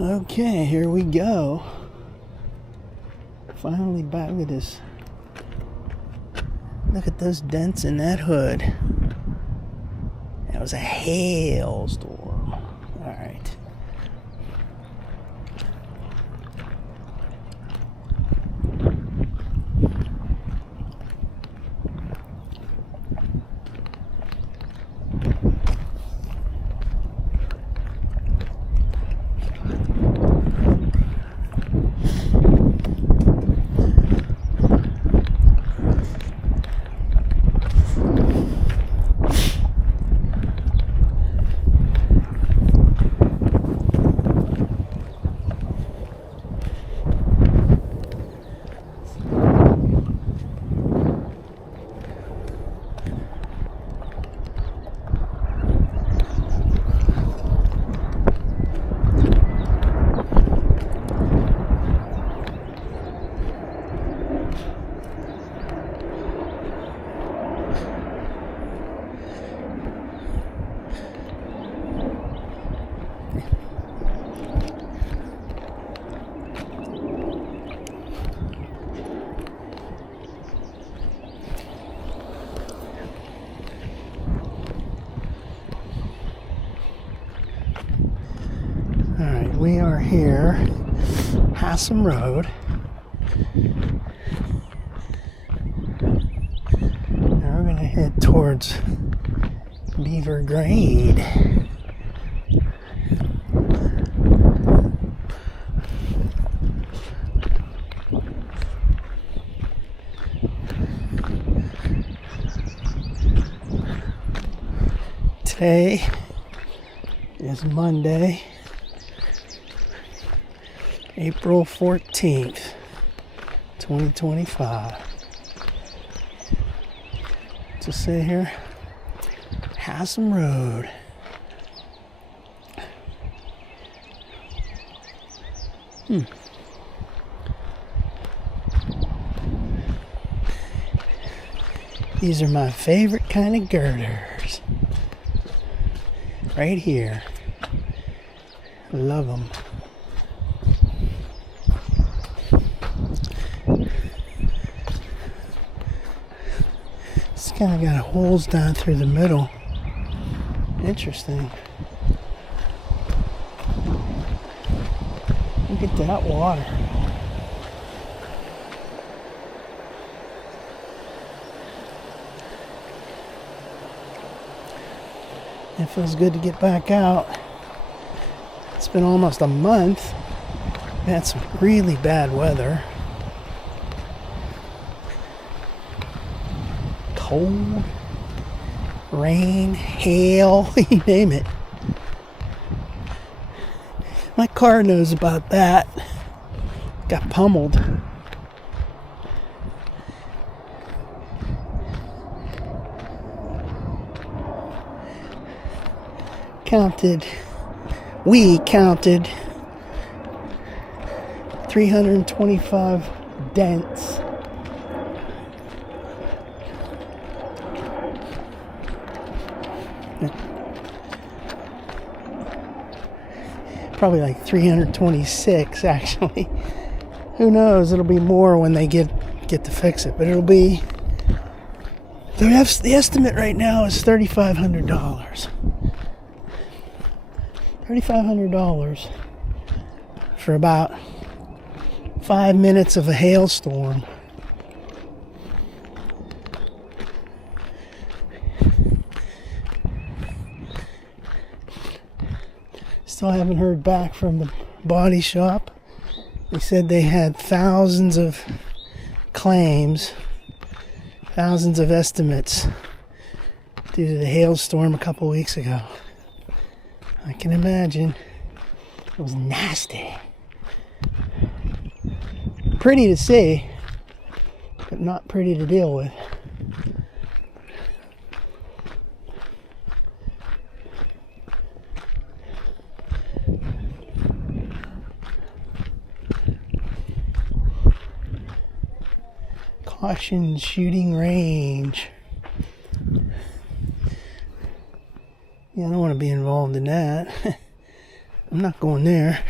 Okay, here we go. Finally back with this. Look at those dents in that hood. That was a hailstorm. Alright. Alright, we are here, Hassam Road. Now we're going to head towards Beaver Grade. Today is Monday, April 14th, 2025. Just sit here, Hassam Road. These are my favorite kind of girders. Right here. Love them. It's kind of got holes down through the middle. Interesting. Look at that water. It feels good to get back out. It's been almost a month. We had some really bad weather. Cold, rain, hail, you name it. My car knows about that. Got pummeled. We counted 325 dents. Probably like 326 actually. Who knows, it'll be more when they get to fix it, but it'll be the estimate right now is $3,500. $3,500 for about 5 minutes of a hailstorm. Still haven't heard back from the body shop. They said they had thousands of claims, thousands of estimates due to the hailstorm a couple weeks ago. I can imagine. It was nasty. Pretty to see, but not pretty to deal with. Caution shooting range. Yeah, I don't want to be involved in that. I'm not going there.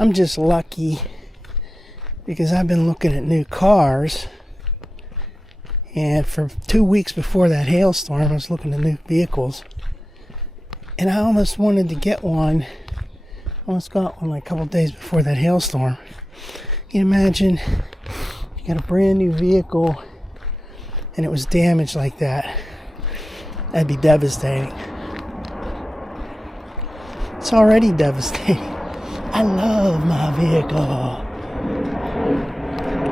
I'm just lucky because I've been looking at new cars, and for 2 weeks before that hailstorm I was looking at new vehicles, and I almost wanted to get one. Almost got one like a couple days before that hailstorm. You imagine you got a brand new vehicle and it was damaged like that. That'd be devastating. It's already devastating. I love my vehicle.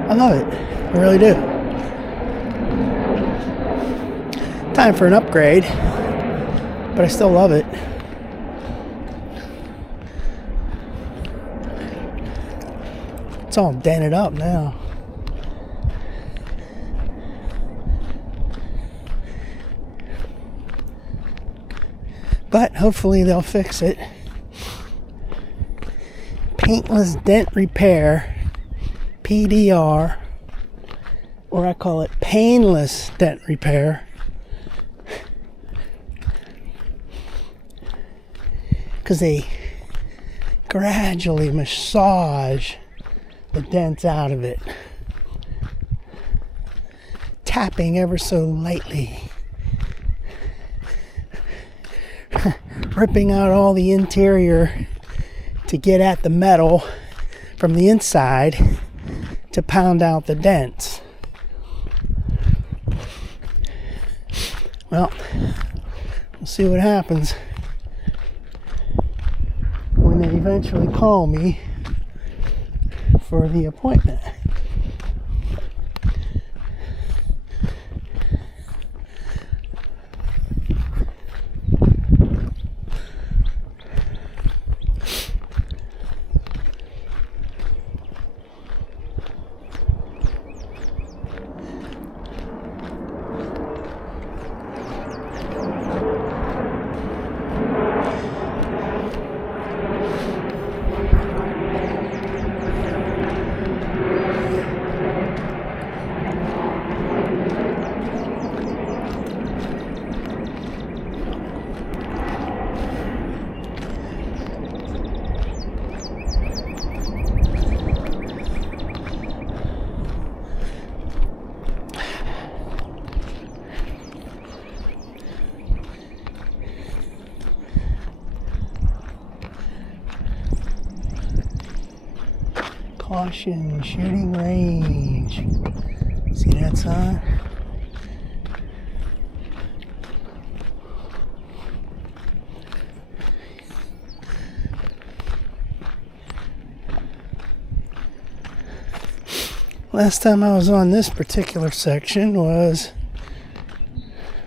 I love it. I really do. Time for an upgrade, but I still love it. It's all dented up now. But hopefully they'll fix it. Paintless dent repair, PDR, or I call it painless dent repair. Because they gradually massage the dents out of it, tapping ever so lightly, ripping out all the interior to get at the metal from the inside to pound out the dents. Well, we'll see what happens when they eventually call me for the appointment. Caution, shooting range. See that sign? Last time I was on this particular section was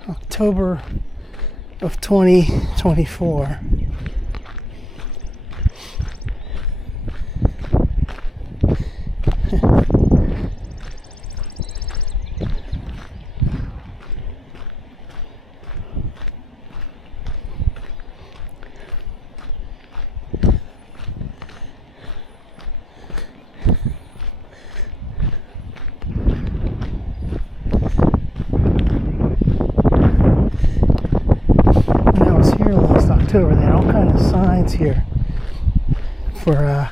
October of 2024. October, they had all kinds of signs here for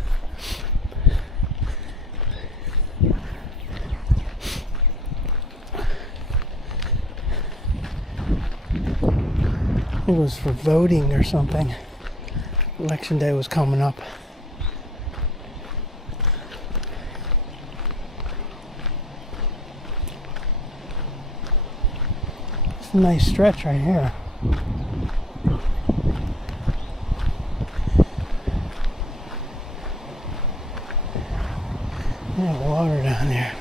it was for voting or something. Election day was coming up. It's a nice stretch right here. Water down there.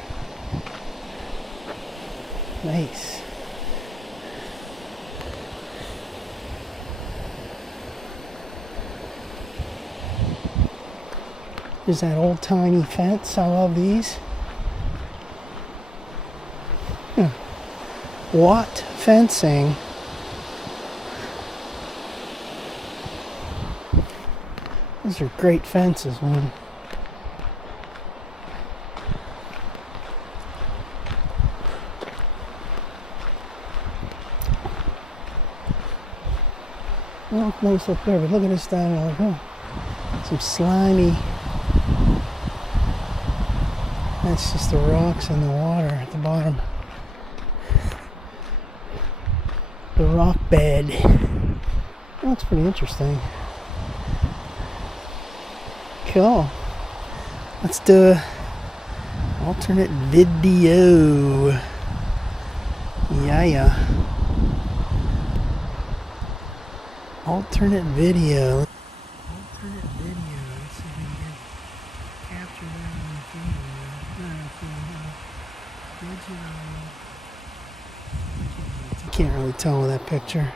Nice. There's that old tiny fence. I love these. Watt fencing. These are great fences, man. Well, nice up there, but look at this down there. Oh, some slimy That's just the rocks and the water at the bottom. The rock bed. Well, that's pretty interesting. Cool. Let's do a alternate video. Yeah. Alternate video. Alternate video. Let's see if we can capture that on the video. You can't really tell with that picture.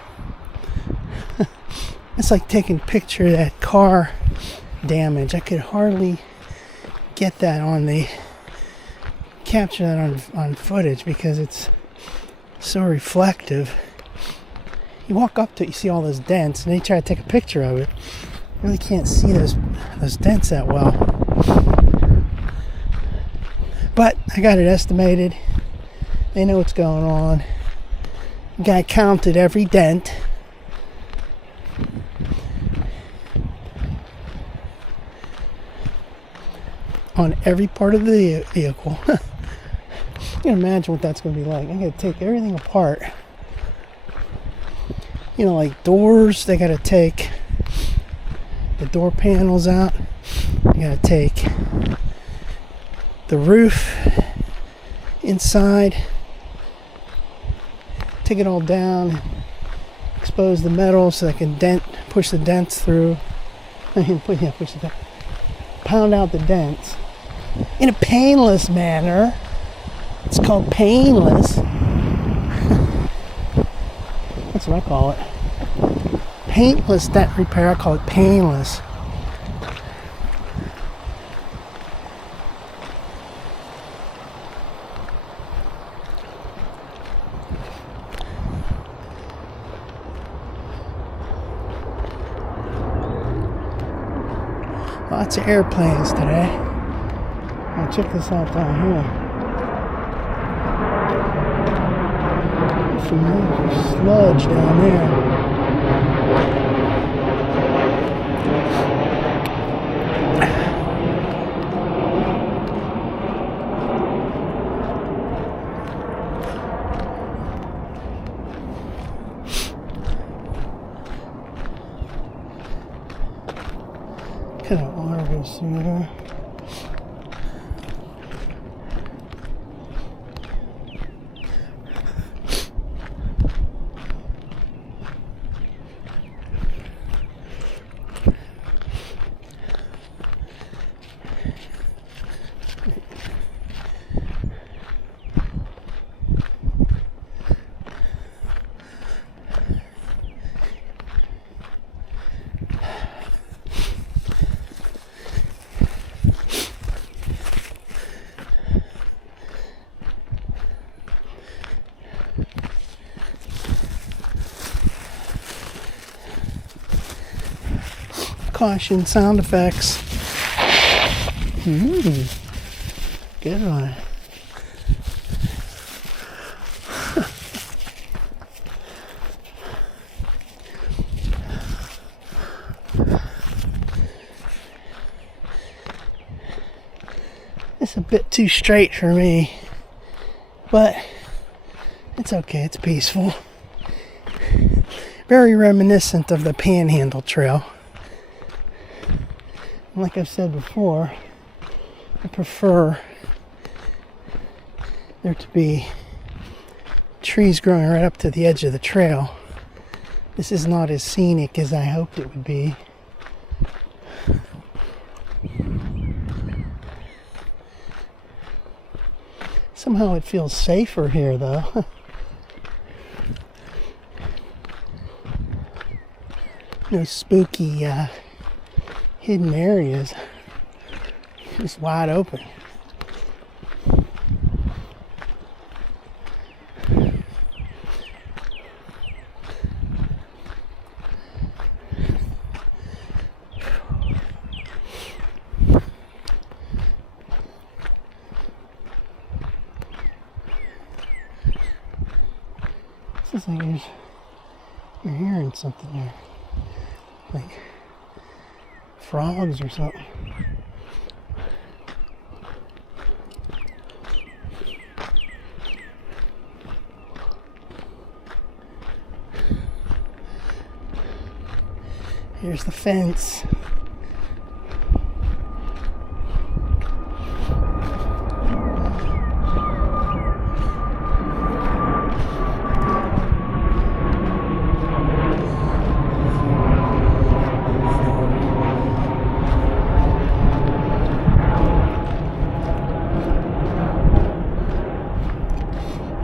It's like taking a picture of that car damage. I could hardly get that on the capture that on footage because it's so reflective. You walk up to it, you see all those dents, and then you try to take a picture of it. You really can't see those dents that well. But I got it estimated. They know what's going on. The guy counted every dent. On every part of the vehicle. You can imagine what that's going to be like. I got to take everything apart. You know, like doors, they got to take the door panels out. You got to take the roof inside, take it all down, expose the metal so I can push the dents through. Push the dent. Pound out the dents in a painless manner. It's called painless. That's what I call it. Paintless dent repair. I call it painless. Lots of airplanes today. Now check this out down here. Familiar sludge down there. What kind of water goes through there? Caution sound effects. Good one. It's a bit too straight for me, but it's okay, it's peaceful. Very reminiscent of the Panhandle Trail. Like I've said before, I prefer there to be trees growing right up to the edge of the trail. This is not as scenic as I hoped it would be. Somehow it feels safer here though. No spooky hidden areas, just wide open. This is like you're hearing something there, like frogs or something. Here's the fence.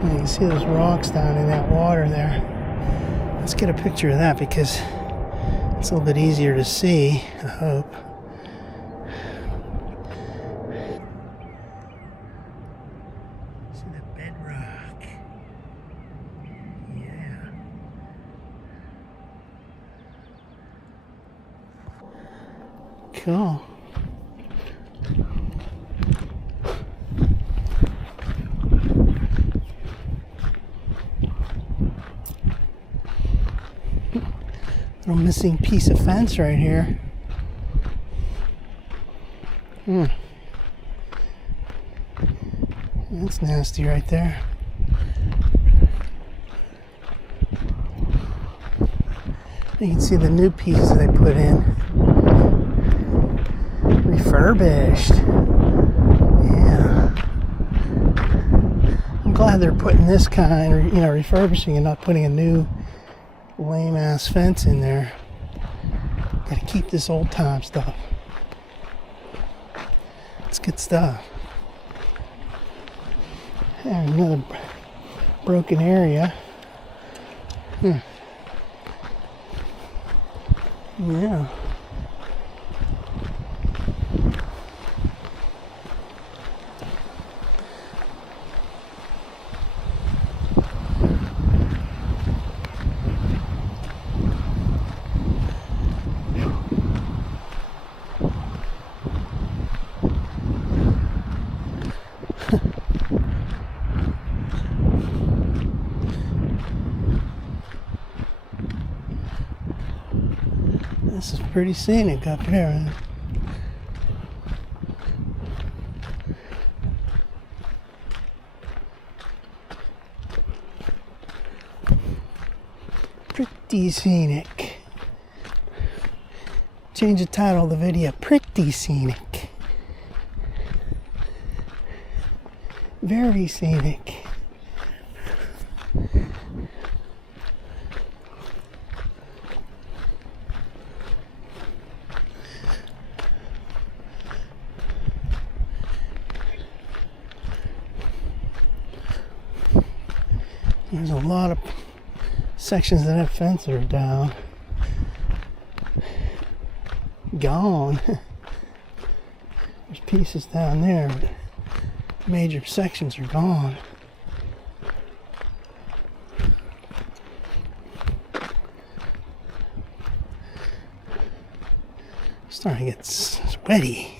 You can see those rocks down in that water there. Let's get a picture of that because it's a little bit easier to see, I hope. See the bedrock. Yeah. Cool. Little missing piece of fence right here. That's nasty right there. You can see the new pieces they put in. Refurbished. Yeah. I'm glad they're putting this kind, refurbishing and not putting a new lame ass fence in there. Gotta keep this old time stuff. It's good stuff. And another broken area. Yeah. This is pretty scenic up here. Pretty scenic. Change the title of the video. Pretty scenic. Very scenic. There's a lot of sections of that fence that are down. Gone. There's pieces down there, but major sections are gone. Starting to get sweaty.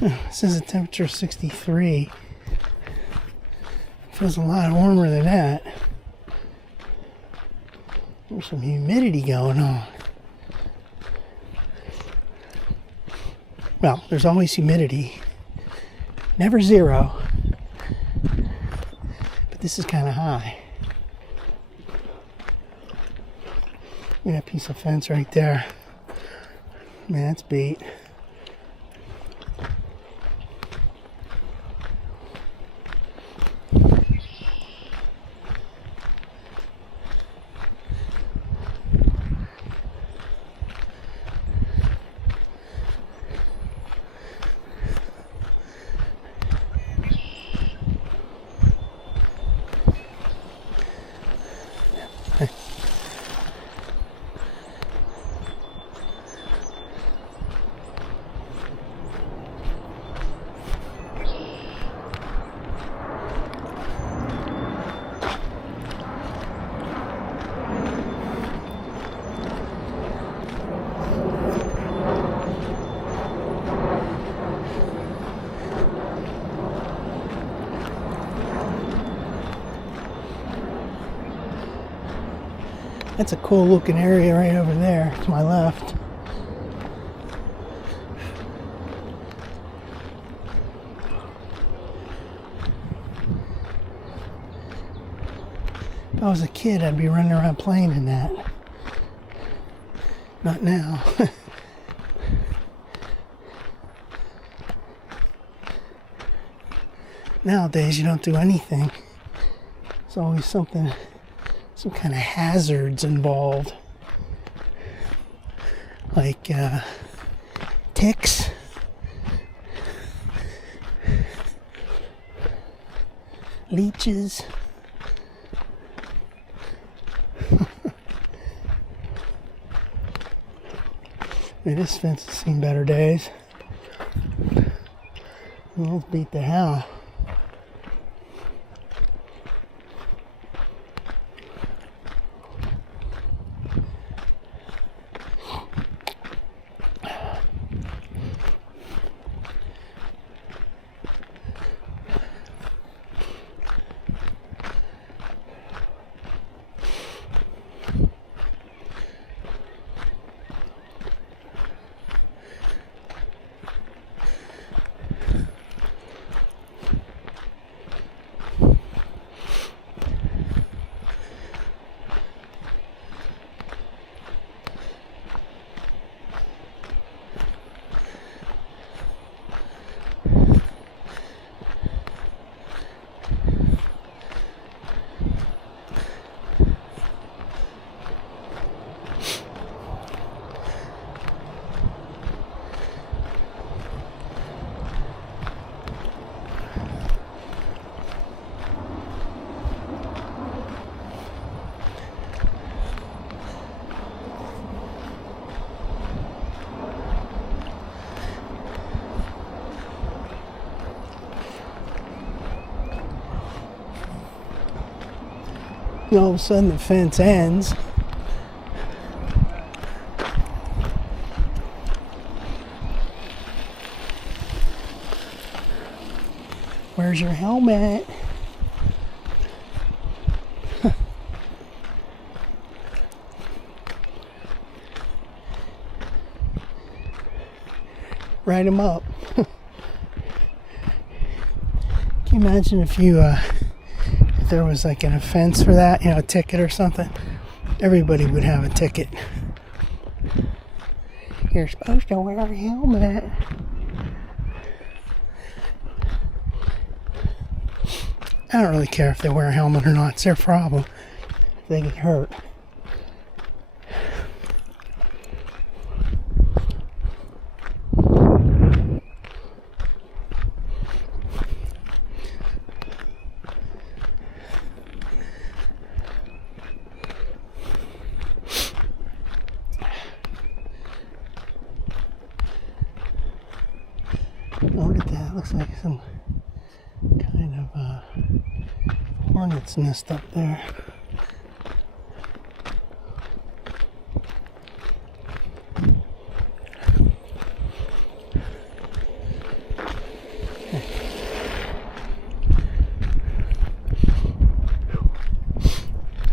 This is a temperature of 63. Feels a lot warmer than that. There's some humidity going on. Well, there's always humidity. Never zero. But this is kind of high. Look at that piece of fence right there. Man, that's beat. That's a cool looking area right over there to my left. I was a kid, I'd be running around playing in that. Not now. Nowadays, you don't do anything. There's always something, some kind of hazards involved. Like ticks. Leeches. This fence has seen better days. Let's beat the hell. And all of a sudden the fence ends. Where's your helmet? Write him up. Can you imagine if there was like an offense for that, a ticket or something? Everybody would have a ticket. You're supposed to wear a helmet. I don't really care if they wear a helmet or not. It's their problem if they get hurt. Look at that. Looks like some kind of hornet's nest up there.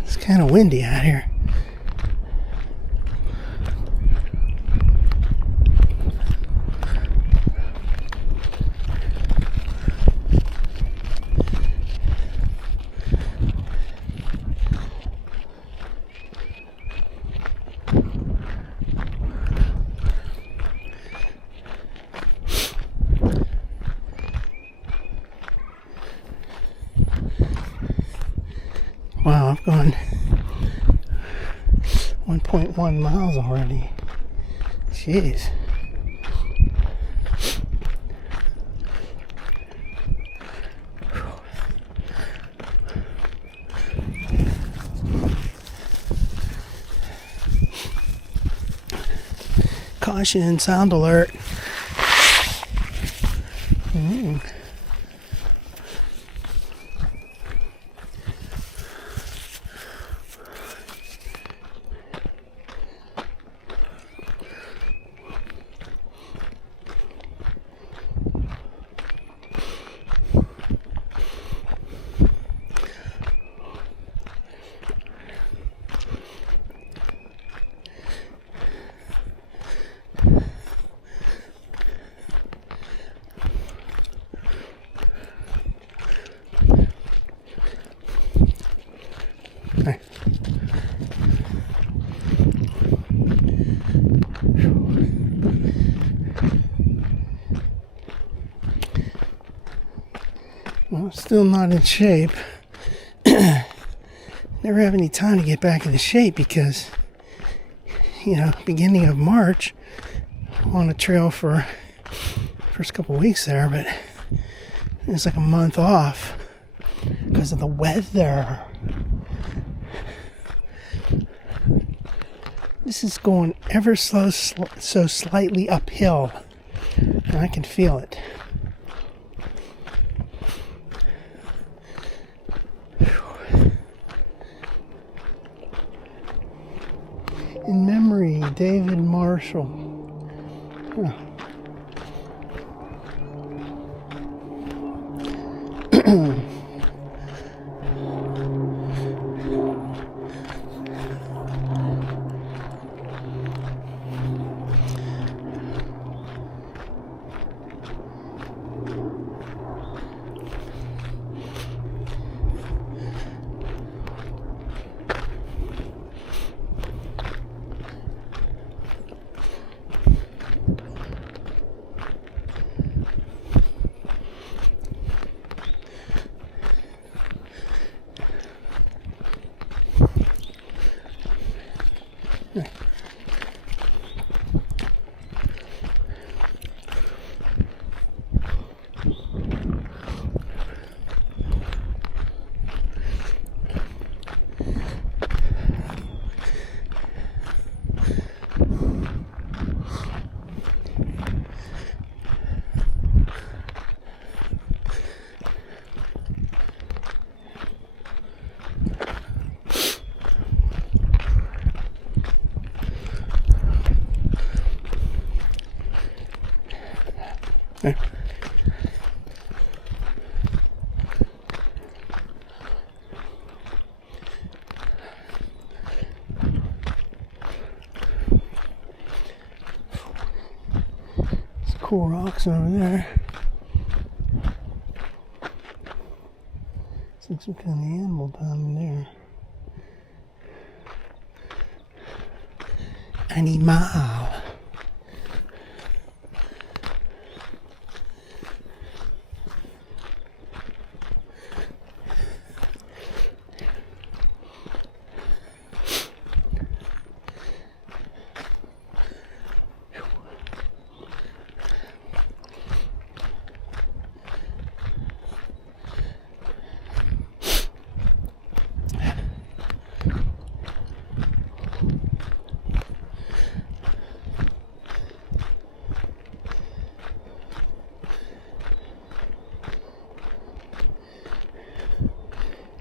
It's kind of windy out here. Wow, I've gone 1.1 miles already. Jeez. Caution, sound alert. Well, still not in shape. Never have any time to get back into shape because, beginning of March, I'm on a trail for first couple weeks there, but it's like a month off because of the weather. This is going ever so slightly uphill, and I can feel it. In memory, David Marshall. Huh. There. Some cool rocks over there. It's like some kind of animal down in there. Animal.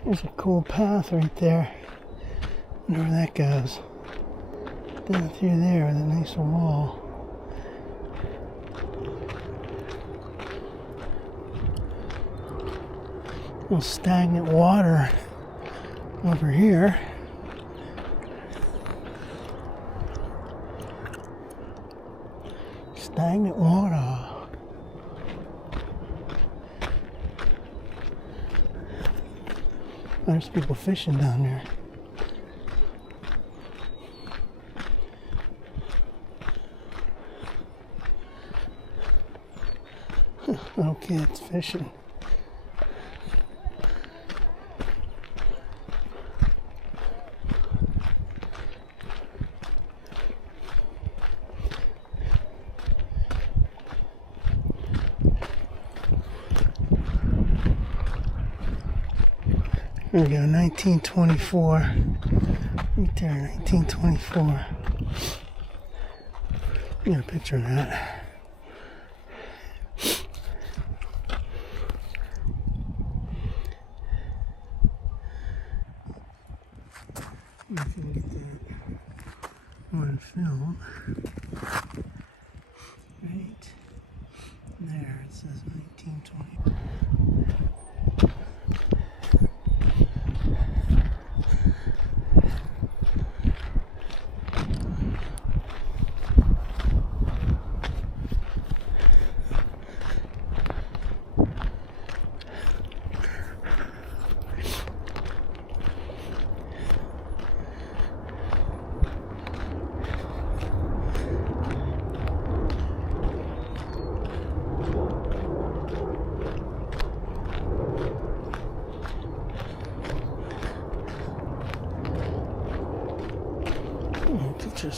There's a cool path right there. Wonder where that goes. Down through there with a nice wall. A little stagnant water over here. Stagnant water. There's people fishing down there. Little kids fishing. There we go, 1924. Right there, 1924. Get a picture of that. You can get that on film. Right there, it says 1920.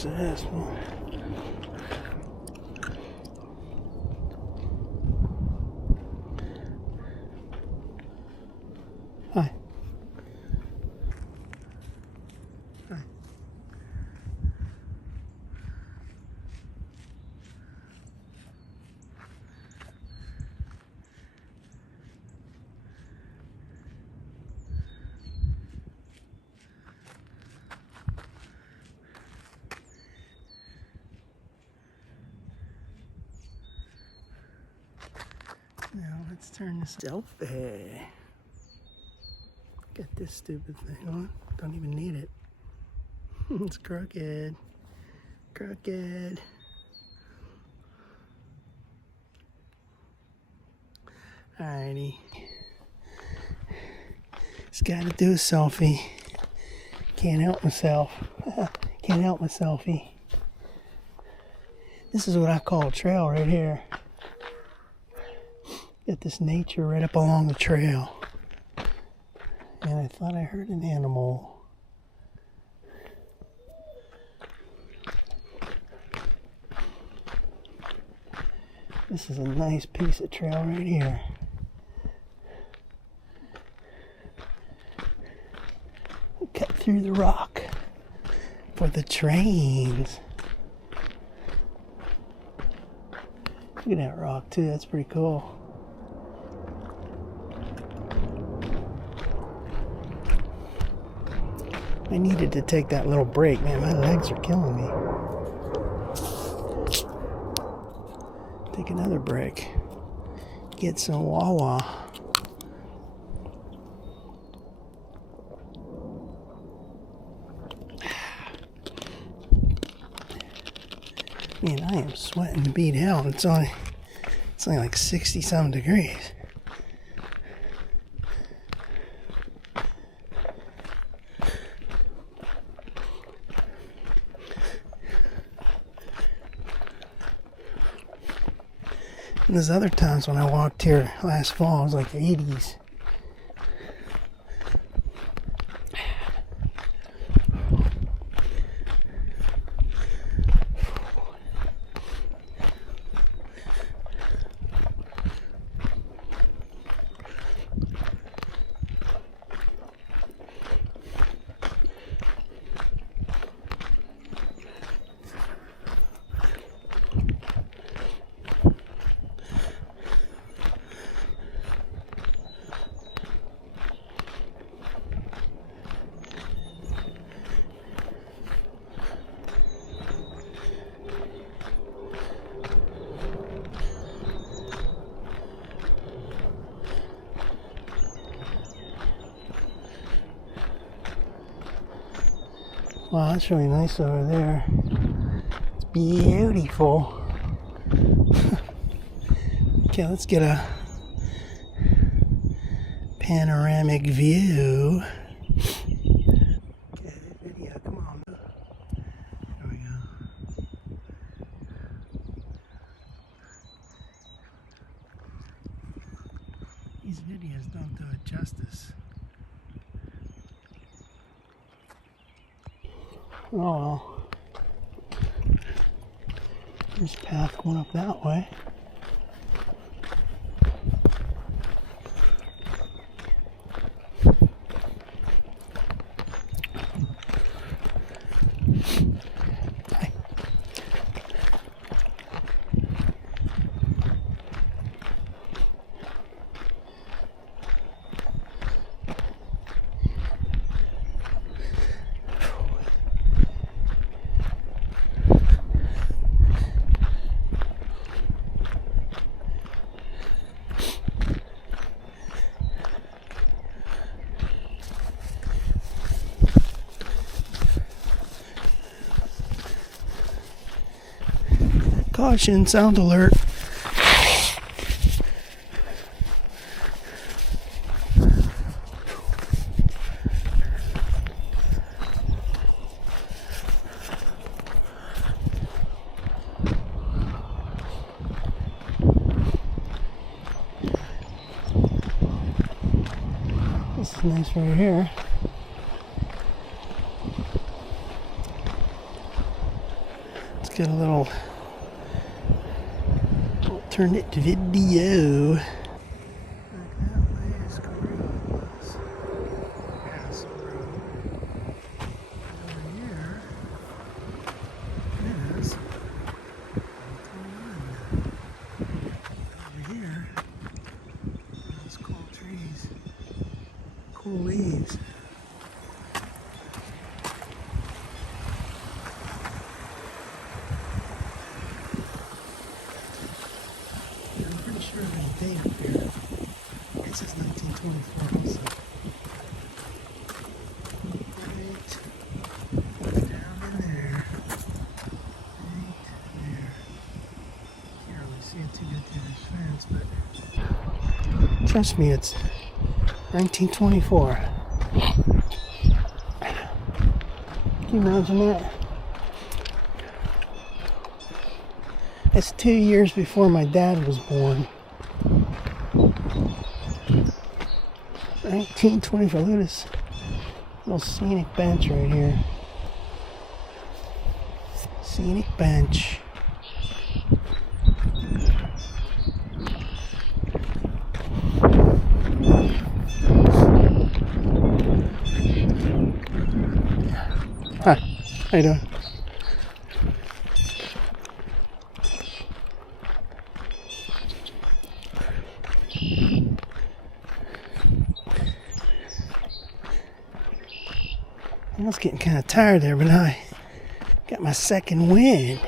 this is. Hi. Hi. Now let's turn this selfie. Get this stupid thing on. Don't even need it. It's crooked. Crooked. Alrighty. Just gotta do a selfie. Can't help myself. Can't help my selfie. This is what I call a trail right here. Got this nature right up along the trail. And I thought I heard an animal. This is a nice piece of trail right here. Cut through the rock for the trains. Look at that rock too, that's pretty cool. I needed to take that little break, man. My legs are killing me. Take another break. Get some Wawa. Man, I am sweating to beat hell. It's only like 60-some degrees. And there's other times when I walked here last fall, it was like 80s. Wow, that's really nice over there. It's beautiful. Okay, let's get a panoramic view. Okay, video, come on. There we go. These videos don't do it justice. Oh well. There's a path going up that way. Caution, sound alert. This is nice right here. Get a little alternate video. Cool leaves. I'm pretty sure there's a date up here. It says 1924 also. Right down in there. Right there. Can't really see it too good through this fence, but trust me, it's 1924. Can you imagine that? It's 2 years before my dad was born. 1924. Look at this little scenic bench right here. Scenic bench. Hi, how you doing? I was getting kind of tired there, but now I got my second wind.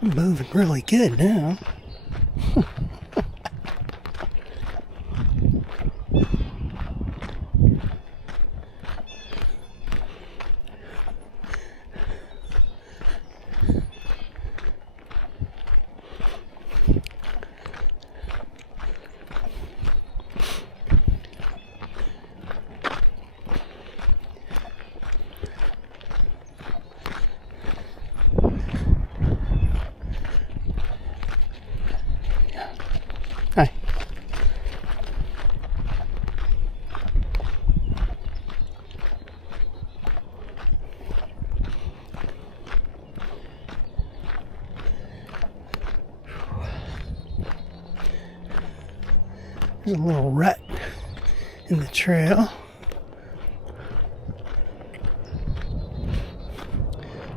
I'm moving really good now. Hi. There's a little rut in the trail.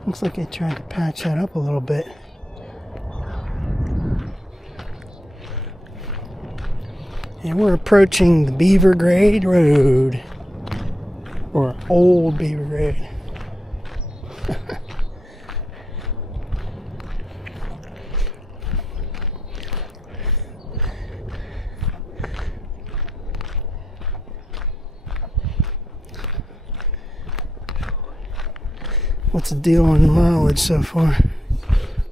Looks like I tried to patch that up a little bit. And we're approaching the Beaver Grade Road, or Old Beaver Grade. What's the deal on the mileage so far?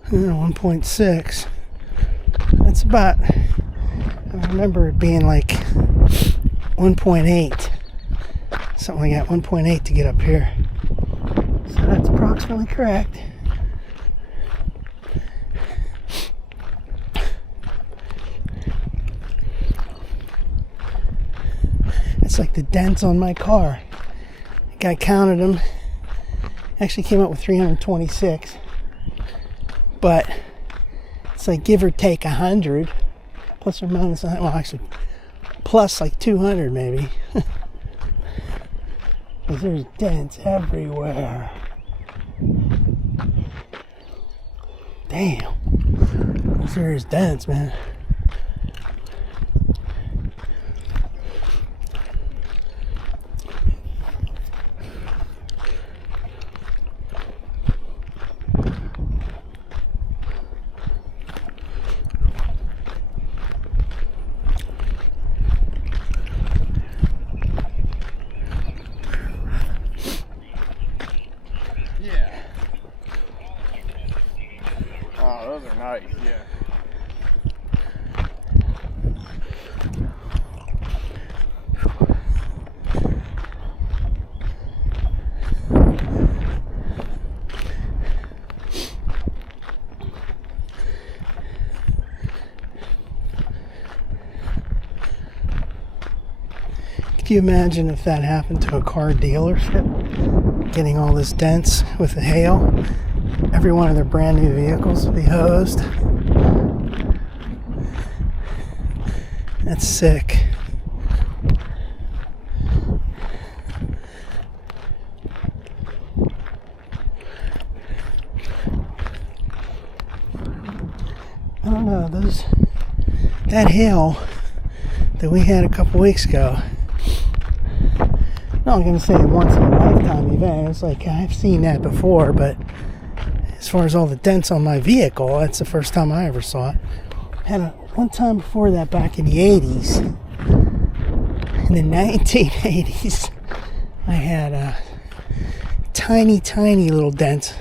1.6. That's about, I remember it being like 1.8. Something like that, 1.8 to get up here. So that's approximately correct. It's like the dents on my car. The guy counted them. Actually came up with 326. But it's like give or take 100. Plus or minus, well actually, plus like 200 maybe. Because there's dents everywhere. Damn. Serious dents, man. Oh, those are nice, yeah. Could you imagine if that happened to a car dealership? Getting all this dents with the hail? every one of their brand new vehicles will be hosed. That's sick. I don't know, that hail that we had a couple weeks ago, I'm not going to say a once in a lifetime event. It's like I've seen that before, but as far as all the dents on my vehicle, that's the first time I ever saw it. One time before that, back in the 80s, in the 1980s, I had a tiny little dent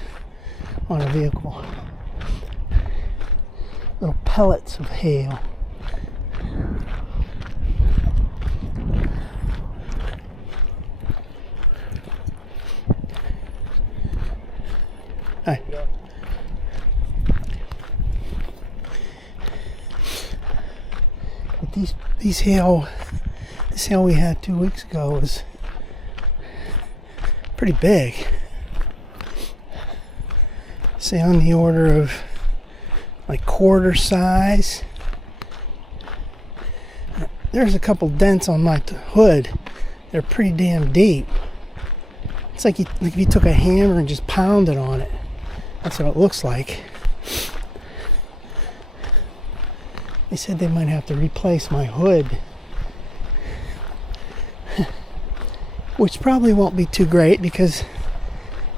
on a vehicle. Little pellets of hail. Hi. But this hail we had 2 weeks ago was pretty big. Say on the order of like quarter size. There's a couple dents on my hood. They're pretty damn deep. It's like if you took a hammer and just pounded on it. That's what it looks like. They said they might have to replace my hood, which probably won't be too great because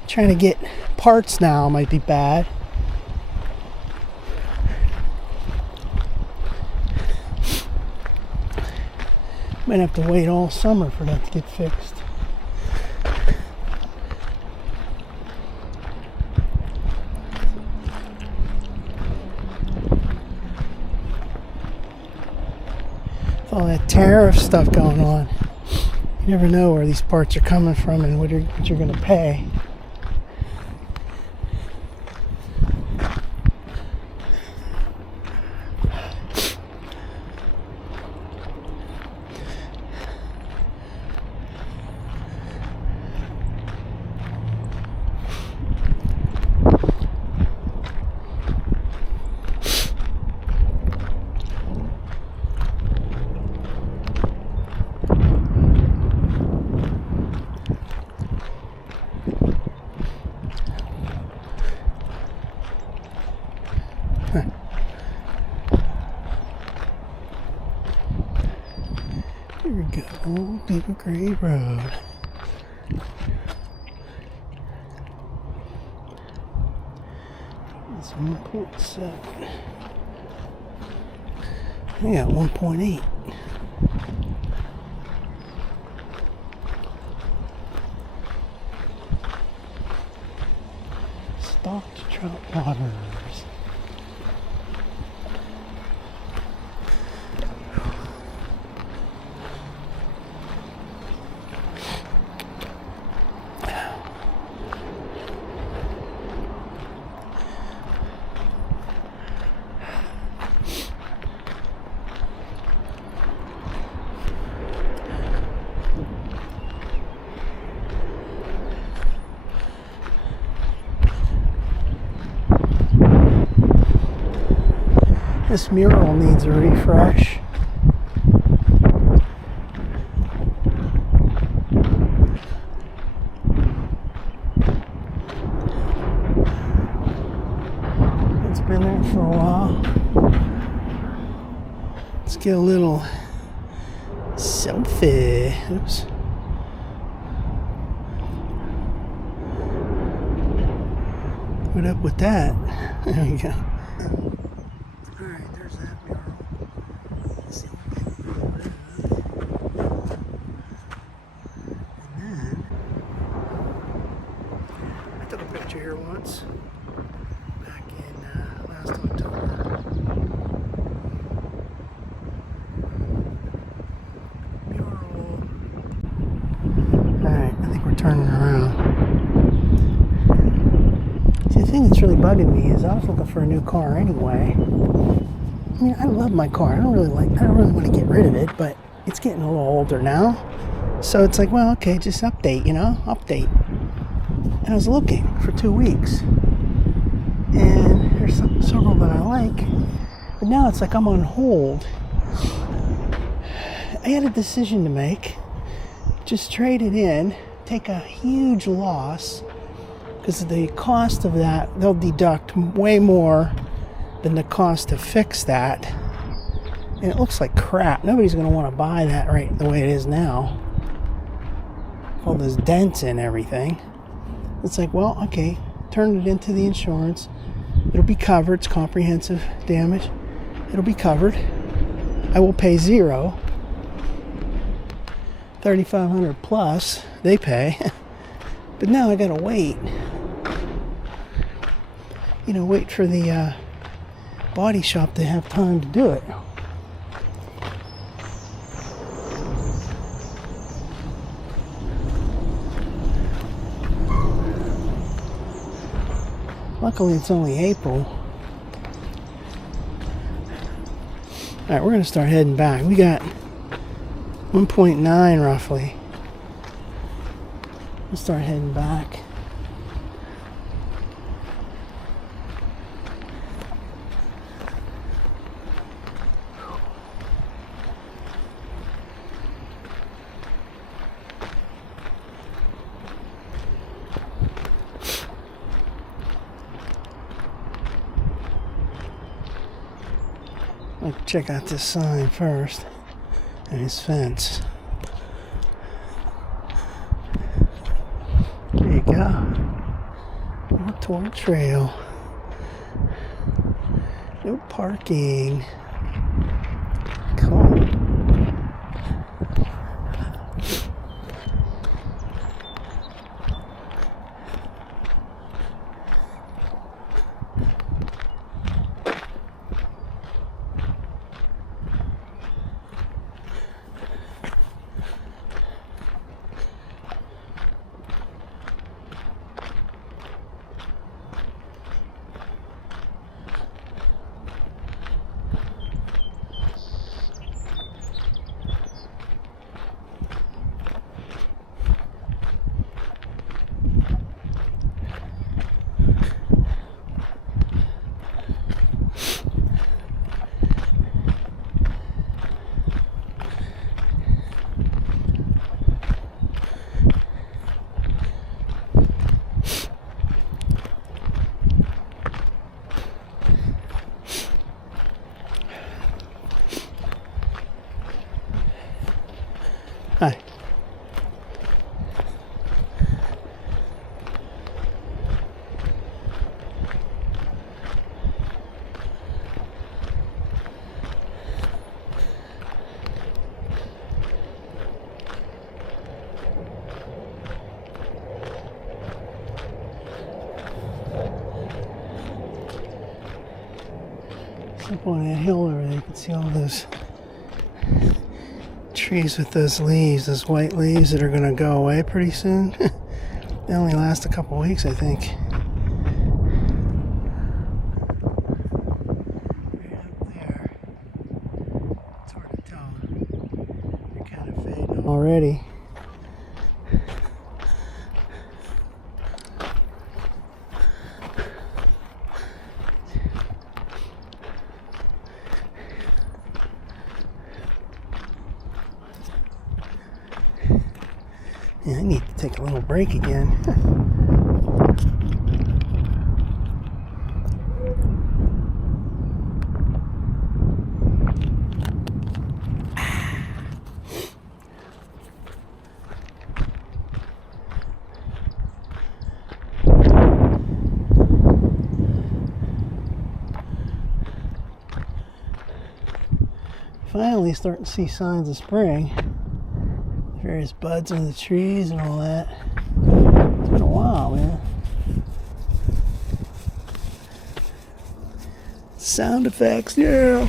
trying to get parts now might be bad. Might have to wait all summer for that to get fixed. With all that tariff stuff going on, you never know where these parts are coming from and what you're going to pay. Here we go, Beaver Grade Road. It's 1.7. We got 1.8. Stocked trout waters. This mural needs a refresh. It's been there for a while. Let's get a little selfie. Oops. What up with that? There we go. Alright, there's that mural. Let's see what we can do with it. And then I took a picture here once back in last October. Mural. Alright, I think we're turning around. See, the thing that's really bugging me is I was looking for a new car anyway. I mean, I love my car. I don't really want to get rid of it, but it's getting a little older now. So it's like, well, okay, just update, update. And I was looking for 2 weeks. several that I like. But now it's like I'm on hold. I had a decision to make. Just trade it in, take a huge loss, because the cost of that, they'll deduct way more than the cost to fix that. And it looks like crap. Nobody's going to want to buy that right the way it is now. All those dents and everything. It's like, well, okay, turn it into the insurance. It'll be covered. It's comprehensive damage. It'll be covered. I will pay zero. $3,500 plus they pay. But now I gotta wait. Wait for the body shop to have time to do it. Luckily, it's only April. Alright, we're going to start heading back. We got 1.9 roughly. We'll start heading back. Let's check out this sign first and his fence. There you go. Montour Trail. No parking. Cool. Hi. Up on that hill over there, you can see all those trees with those leaves, those white leaves that are going to go away pretty soon. They only last a couple weeks, I think. Right up there. It's hard to tell. They're kind of fading already. Yeah, I need to take a little break again. Finally starting to see signs of spring. Various buds on the trees and all that. It's been a while, man. Sound effects, yeah.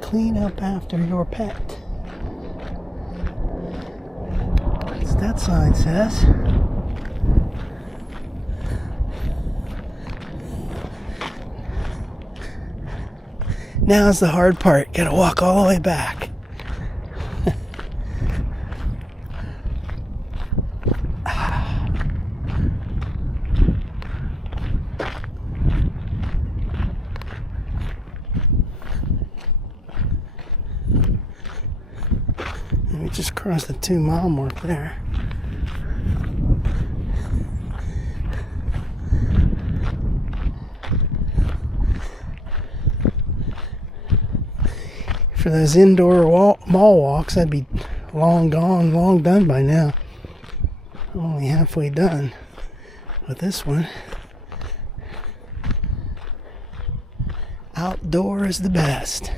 Clean up after your pet. That sign says. Now's the hard part. Gotta walk all the way back. And we just crossed the 2-mile mark there. For those indoor mall walks, I'd be long gone, long done by now. I'm only halfway done with this one. Outdoor is the best.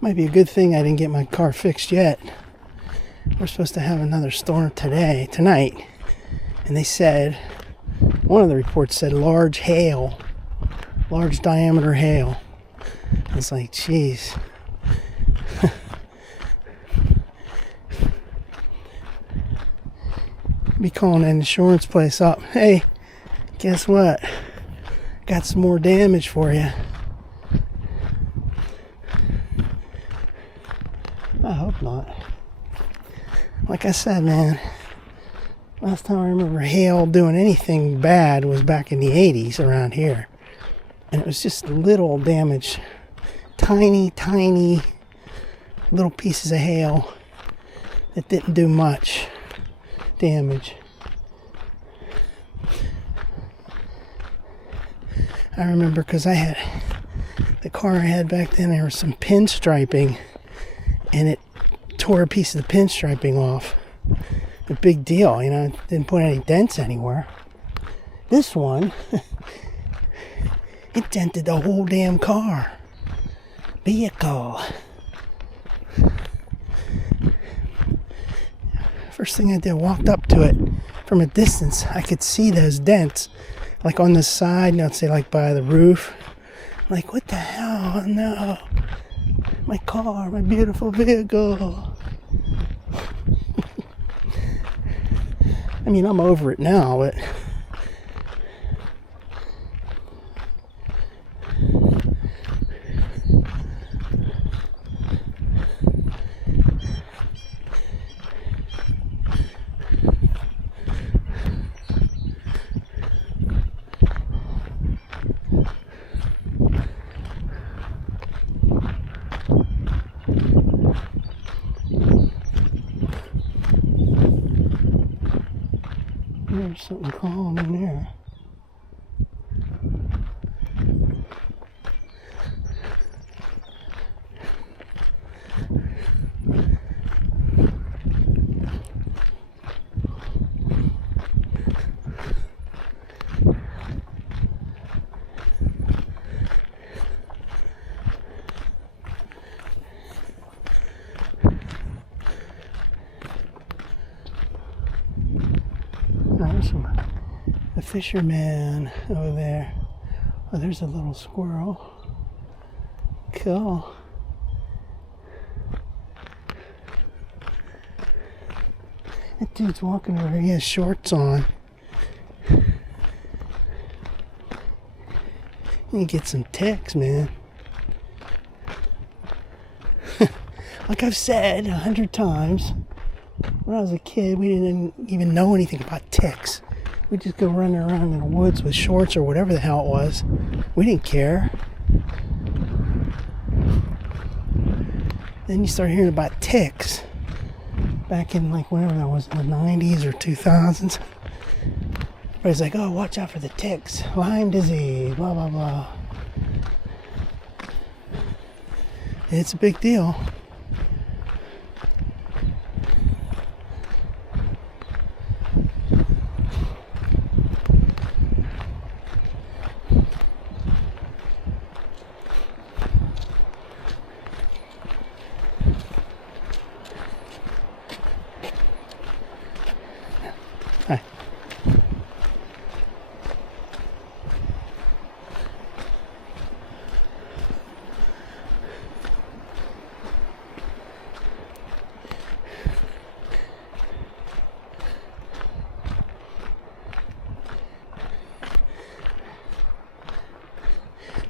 Might be a good thing I didn't get my car fixed yet. We're supposed to have another storm tonight. And they said, one of the reports said large hail, large diameter hail. I was like, geez. Be calling an insurance place up. Hey, guess what? Got some more damage for you. I hope not. Like I said, man, last time I remember hail doing anything bad was back in the 80s around here. And it was just little damage. Tiny, tiny little pieces of hail that didn't do much damage. I remember because I had the car I had back then, there was some pinstriping. And it tore a piece of the pinstriping off. A big deal, you know, it didn't put any dents anywhere. This one, it dented the whole damn car. Vehicle. First thing I did, walked up to it from a distance. I could see those dents, like on the side, let's say like by the roof. Like, what the hell? No. My car, my beautiful vehicle. I mean, I'm over it now, but there's something crawling in there. There's a fisherman over there. Oh, there's a little squirrel. Cool. That dude's walking over here. He has shorts on. You get some ticks, man. Like I've said 100 times, when I was a kid, we didn't even know anything about ticks. We'd just go running around in the woods with shorts or whatever the hell it was. We didn't care. Then you start hearing about ticks. Back in like whenever that was, in the 90s or 2000s. Everybody's like, oh, watch out for the ticks. Lyme disease, blah, blah, blah. It's a big deal.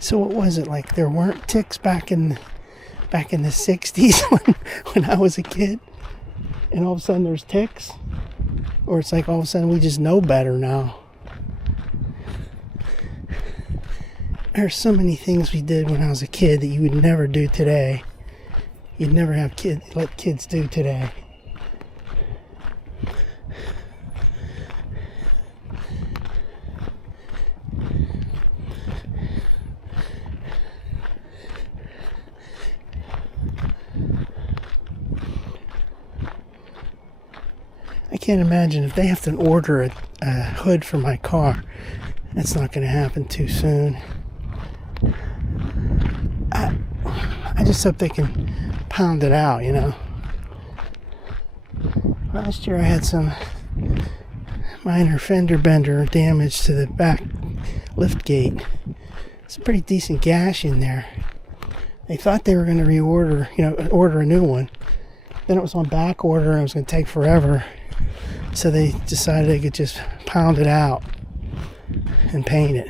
So what was it like? There weren't ticks back in the 60s when I was a kid, and all of a sudden there's ticks, or it's like all of a sudden we just know better now. There's so many things we did when I was a kid that you would never do today. You'd never let kids do today. I can't imagine if they have to order a hood for my car. That's not going to happen too soon. I just hope they can pound it out, you know. Last year I had some minor fender bender damage to the back lift gate. It's a pretty decent gash in there. They thought they were going to reorder, order a new one. Then it was on back order and it was going to take forever. So they decided they could just pound it out and paint it.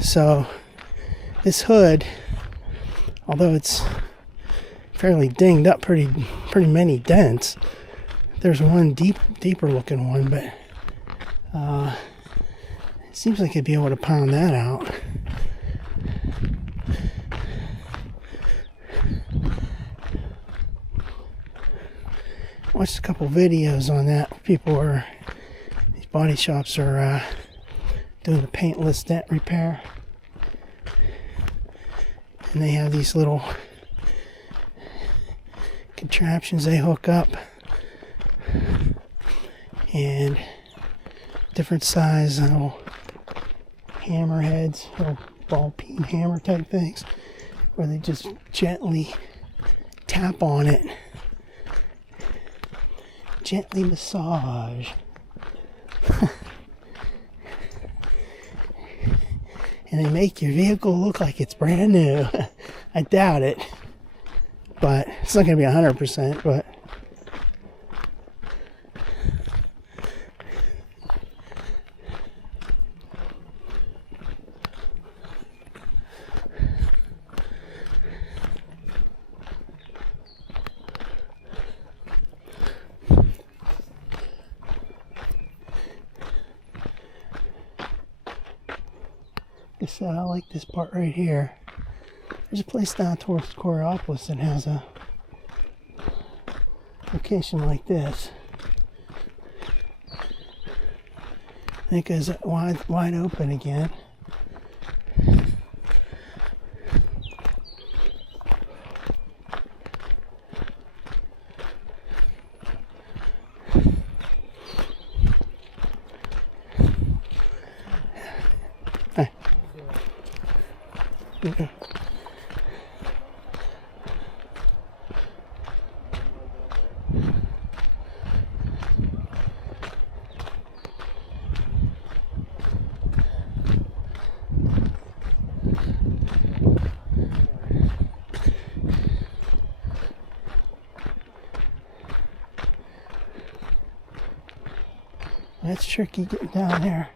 So this hood, although it's fairly dinged up, pretty many dents. There's one deeper looking one, but it seems like I'd be able to pound that out. Watched a couple videos on that. These body shops are doing the paintless dent repair. And they have these little contraptions they hook up. And different size little hammer heads, little ball peen hammer type things, where they just gently tap on it. Gently massage. And they make your vehicle look like it's brand new. I doubt it. But it's not going to be 100%, but I like this part right here. There's a place down towards Coraopolis that has a location like this. I think it's wide open again. Okay. That's tricky getting down there.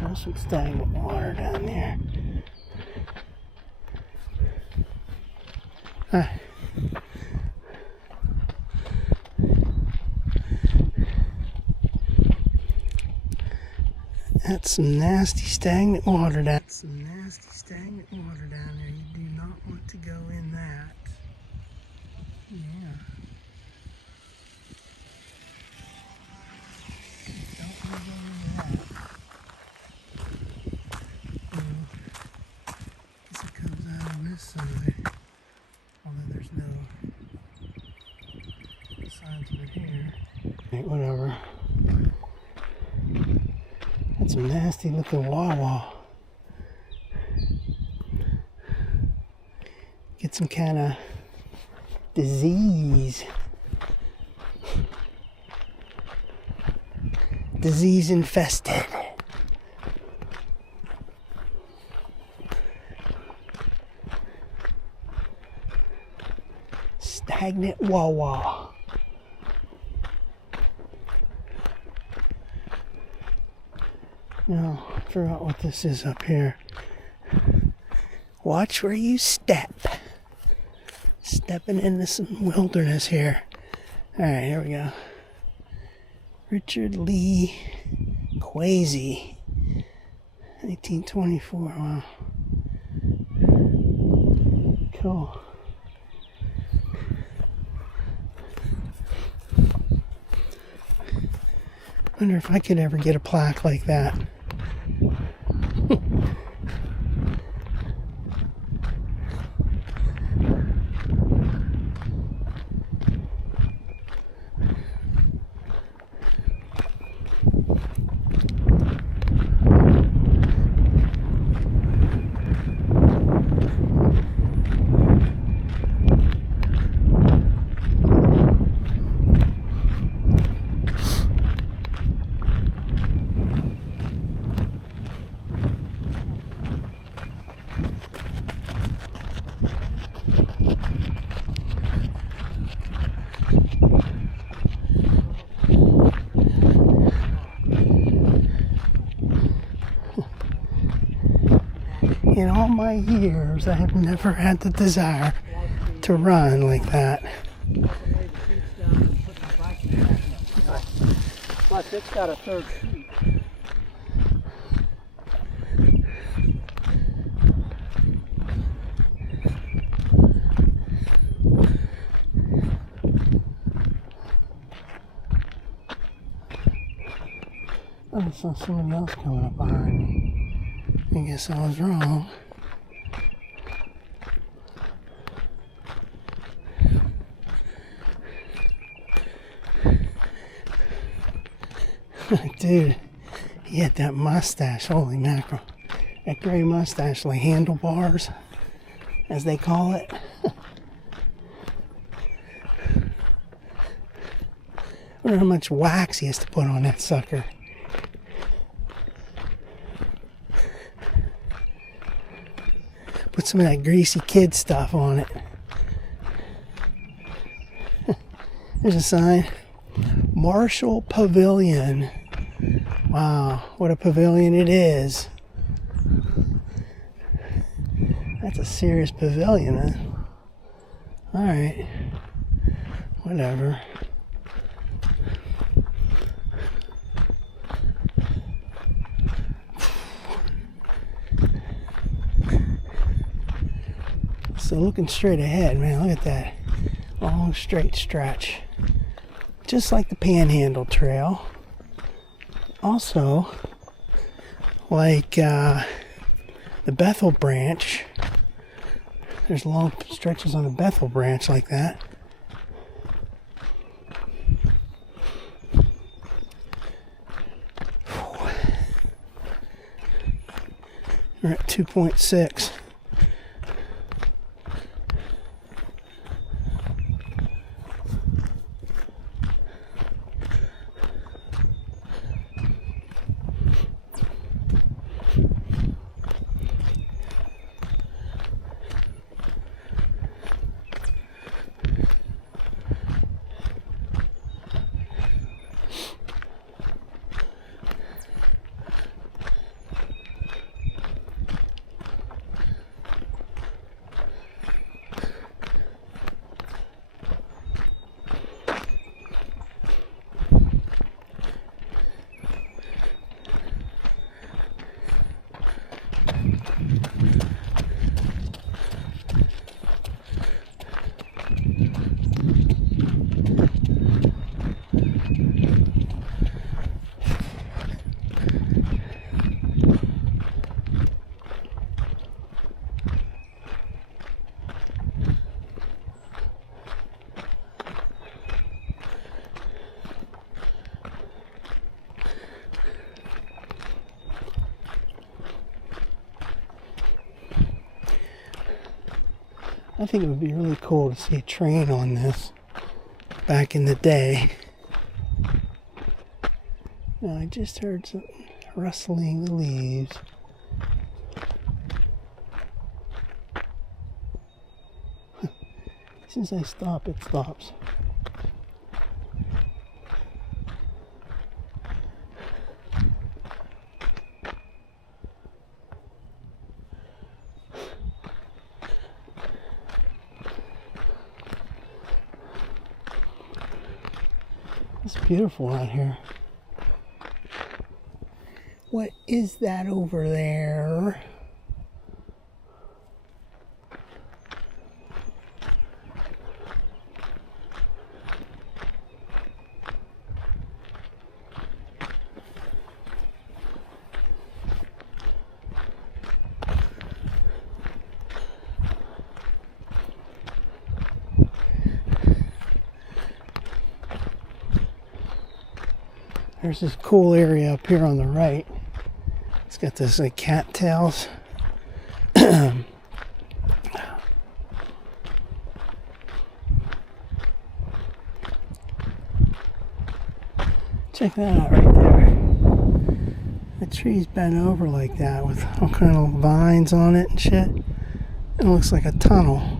There's some stagnant water down there. That's some nasty stagnant water down. There. You do not want to go in that. Yeah. Don't want to go in that. Guess it comes out on this side. Although there's no signs of it here. Okay, whatever. That's some nasty looking wah-wah. Get some kind of disease. Disease infested. magnet wah-wah. Now, I forgot what this is up here. Watch where you step. Stepping into some wilderness here. Alright, here we go. Richard Lee Kwasi. 1924. Wow. Cool. Wonder if I could ever get a plaque like that. In all my years, I have never had the desire to run like that. Plus, it's got a third seat. Oh, I saw somebody else coming up behind me. I guess I was wrong. Dude, he had that mustache. Holy mackerel. That gray mustache, like handlebars, as they call it. I wonder how much wax he has to put on that sucker. Put some of that greasy kid stuff on it. There's a sign. Marshall Pavilion. Wow, what a pavilion it is. That's a serious pavilion, huh? Alright. Whatever. So looking straight ahead, man, look at that long straight stretch. Just like the Panhandle Trail. Also, like the Bethel Branch. There's long stretches on the Bethel Branch like that. We're at 2.6. I think it would be really cool to see a train on this back in the day. Now, I just heard some rustling the leaves. As soon as I stop, it stops. It's beautiful out here. What is that over there? There's this cool area up here on the right. It's got this like cattails. Check that out right there. The tree's bent over like that with all kind of vines on it and shit. It looks like a tunnel.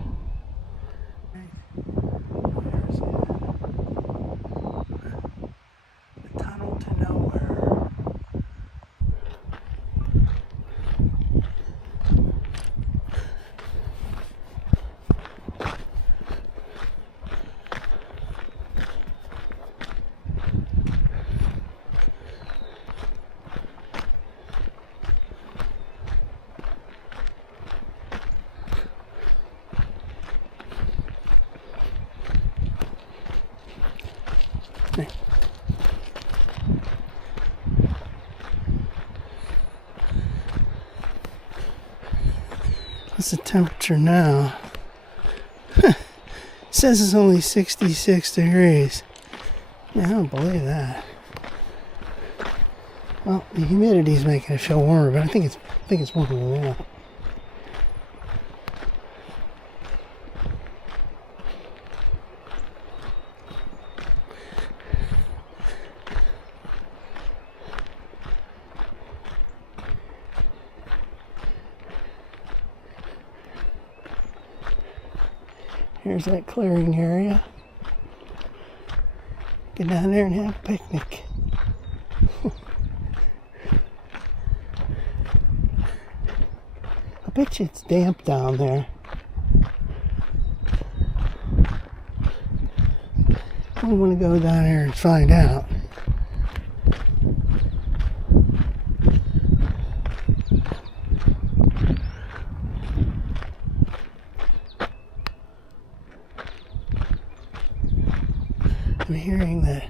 What's the temperature now? It says it's only 66 degrees. Yeah, I don't believe that. Well, the humidity's making it feel warmer, but I think it's warmer than that. Here's that clearing area. Get down there and have a picnic. I bet you it's damp down there. I want to go down there and find out. I'm hearing the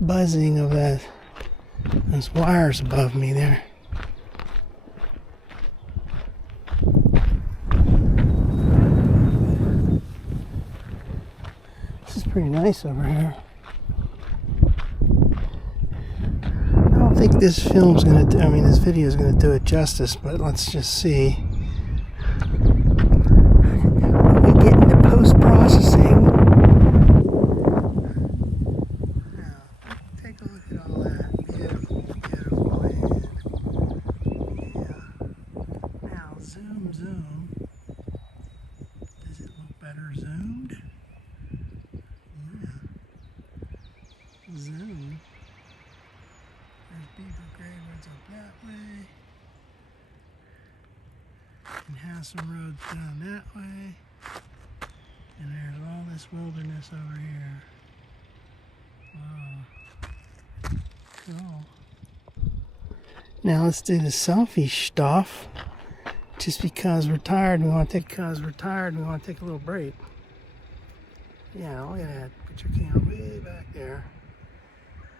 buzzing of those wires above me there. This is pretty nice over here. I don't think this film's gonna do, this video is gonna do it justice, but let's just see. When we get into post-processing, take a look at all that. Beautiful, beautiful land. Yeah. Now, zoom. Does it look better zoomed? Yeah. Zoom. There's Beaver Graveyards up that way. And Hassam Road's down that way. And there's all this wilderness over here. Wow. Cool. Now let's do the selfie stuff. Just because we're tired, we want to take a little break. Yeah, look at that. Put your camera way back there.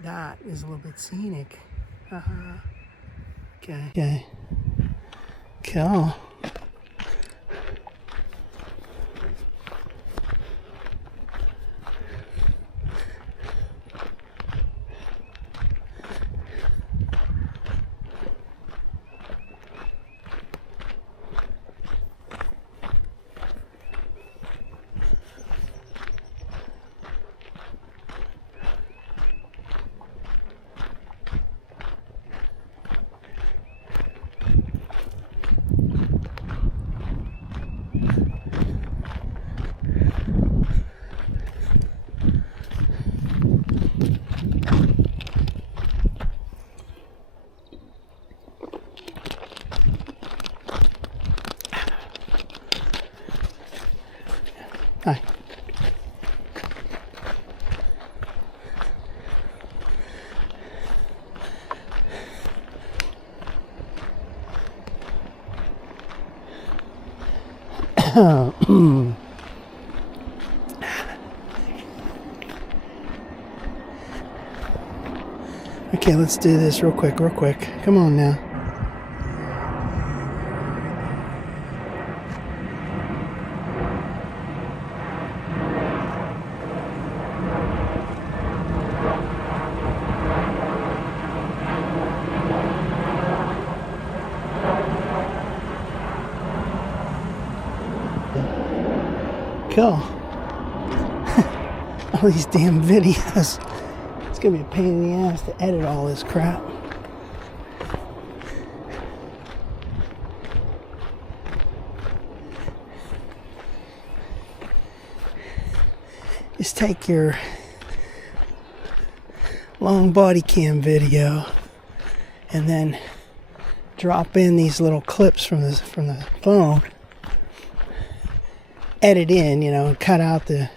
That is a little bit scenic. Okay. Cool. Hi. Okay, let's do this real quick. Come on now. Cool. All these damn videos. It's gonna be a pain in the ass to edit all this crap. Just take your long body cam video and then drop in these little clips from the phone. Edit in, and cut out the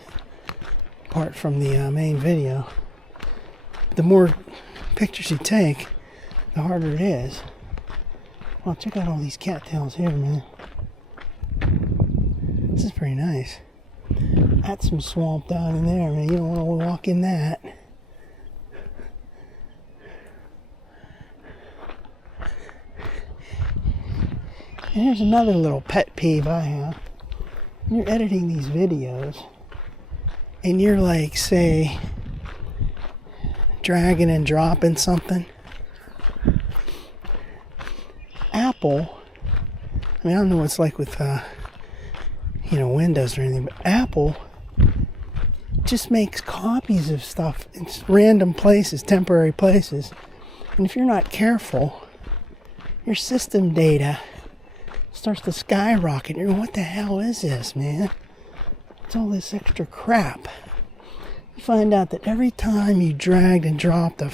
part from the main video. The more pictures you take, the harder it is. Well, check out all these cattails here, man. This is pretty nice. That's some swamp down in there, man. You don't want to walk in that. And here's another little pet peeve I have. You're editing these videos and you're like, say, dragging and dropping something. Apple, I don't know what it's like with Windows or anything, but Apple just makes copies of stuff in random places, temporary places, and if you're not careful, your system data starts to skyrocket. You're going, what the hell is this, man? It's all this extra crap. You find out that every time you dragged and dropped a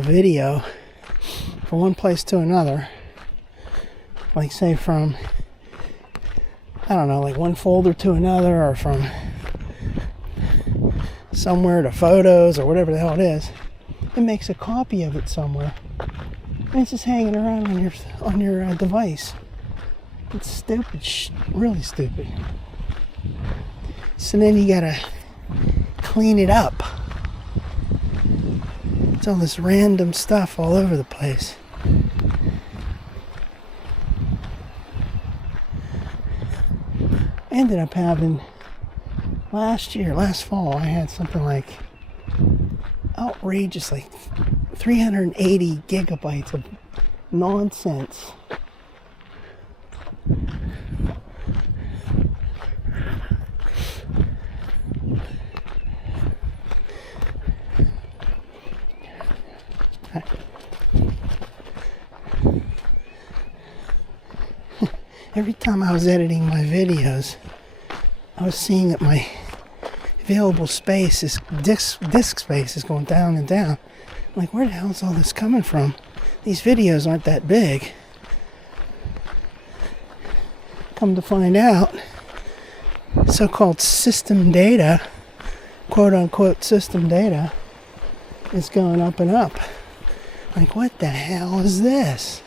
video from one place to another, like say from, like one folder to another, or from somewhere to photos, or whatever the hell it is, it makes a copy of it somewhere, and it's just hanging around on your device. It's stupid, really stupid. So then you gotta clean it up. It's all this random stuff all over the place. I ended up having, last fall, I had something like outrageous, like 380 gigabytes of nonsense. Every time I was editing my videos, I was seeing that my available space, disk space, is going down and down. I'm like, where the hell is all this coming from? These videos aren't that big. Come to find out, so-called system data, quote-unquote system data, is going up and up. Like, what the hell is this?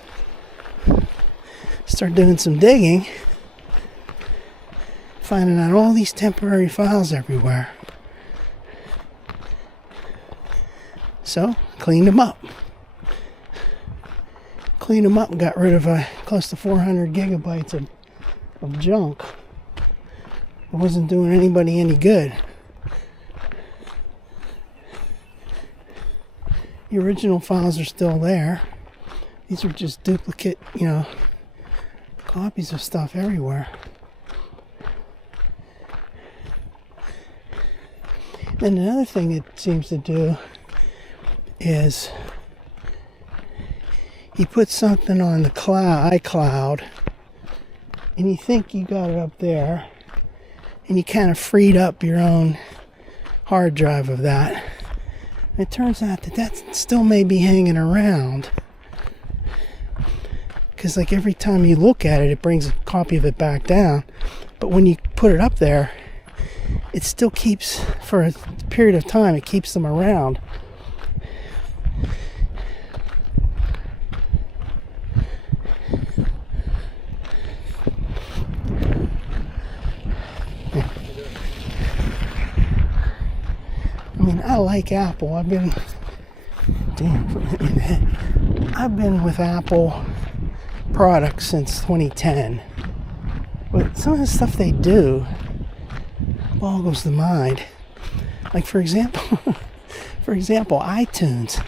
Start doing some digging, finding out all these temporary files everywhere. So, cleaned them up. Got rid of close to 400 gigabytes of junk. It wasn't doing anybody any good. The original files are still there. These are just duplicate, copies of stuff everywhere. And another thing it seems to do is you put something on the iCloud, and you think you got it up there, and you kind of freed up your own hard drive of that. And it turns out that still may be hanging around. Because like every time you look at it, it brings a copy of it back down. But when you put it up there, it still keeps, for a period of time, it keeps them around. I mean, I like Apple. I've been with Apple products since 2010. But some of the stuff they do boggles the mind. Like, for example, iTunes.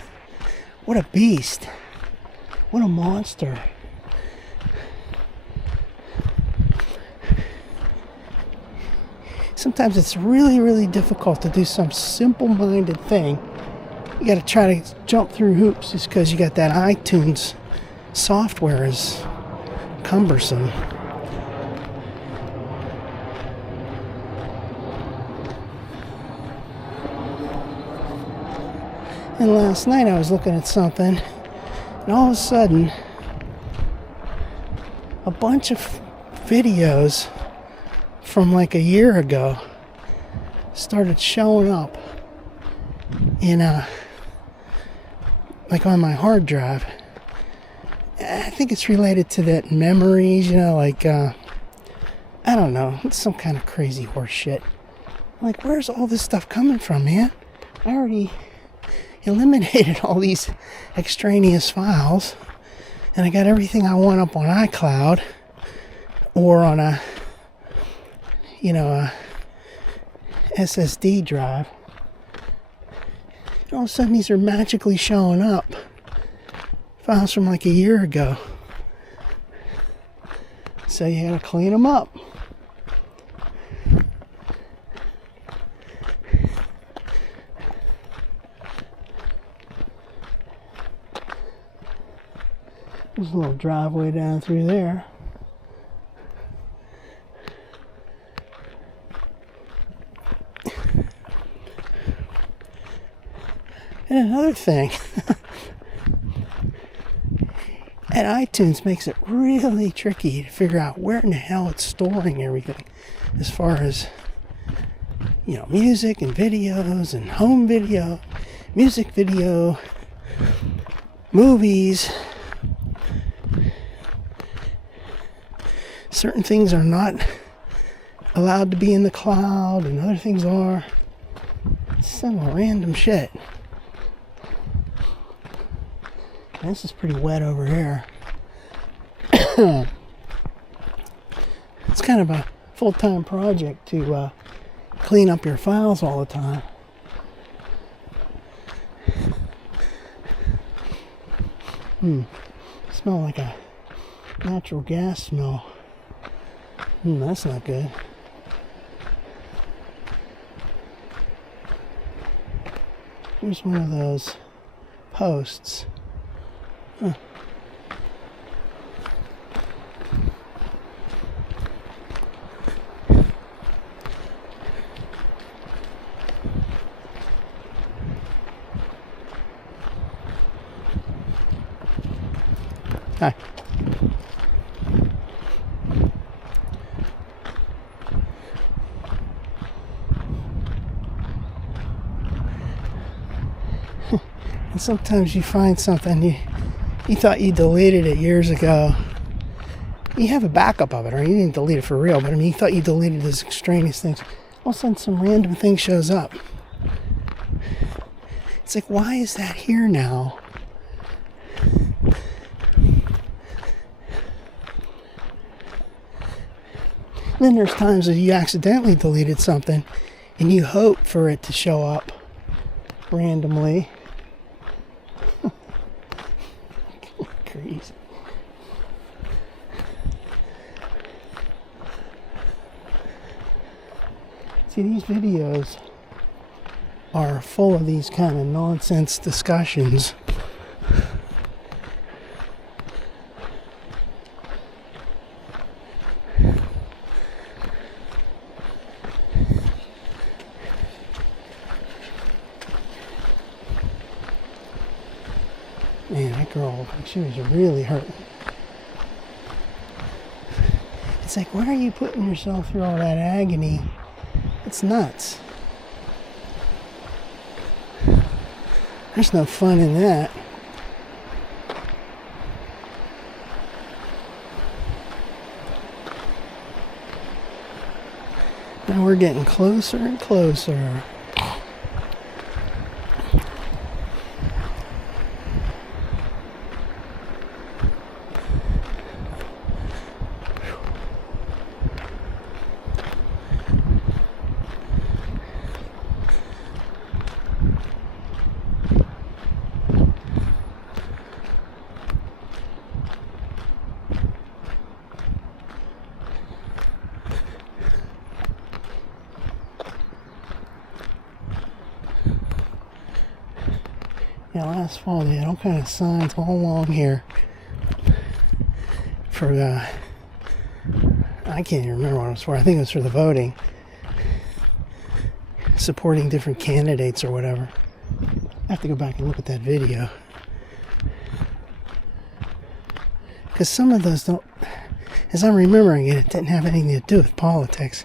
What a beast. What a monster. Sometimes it's really, really difficult to do some simple-minded thing. You got to try to jump through hoops just because you got that iTunes software is cumbersome. And last night I was looking at something, and all of a sudden, a bunch of videos from like a year ago started showing up in like on my hard drive. I think it's related to that memories, like I don't know, it's some kind of crazy horse shit. Like, where's all this stuff coming from, man? I already eliminated all these extraneous files, and I got everything I want up on iCloud or on a SSD drive. And all of a sudden these are magically showing up. Files from like a year ago. So you gotta clean them up. There's a little driveway down through there. And another thing, and iTunes makes it really tricky to figure out where in the hell it's storing everything, as far as, music and videos and home video, music video, movies. Certain things are not allowed to be in the cloud, and other things are. Some random shit. This is pretty wet over here. It's kind of a full-time project to clean up your files all the time. Smell like a natural gas smell. That's not good. Here's one of those posts. Huh. Hi. And sometimes you find something you thought you deleted it years ago. You have a backup of it, or you didn't delete it for real, but you thought you deleted those extraneous things. All of a sudden some random thing shows up. It's like, why is that here now? Then there's times that you accidentally deleted something and you hope for it to show up randomly. Crazy. See, these videos are full of these kind of nonsense discussions. Man, that girl, she was really hurting. It's like, why are you putting yourself through all that agony? It's nuts. There's no fun in that. Now we're getting closer and closer. Yeah, last fall they had all kind of signs all along here for I can't even remember what it was for. I think it was for the voting, supporting different candidates or whatever. I have to go back and look at that video, because some of those don't, as I'm remembering it, it didn't have anything to do with politics.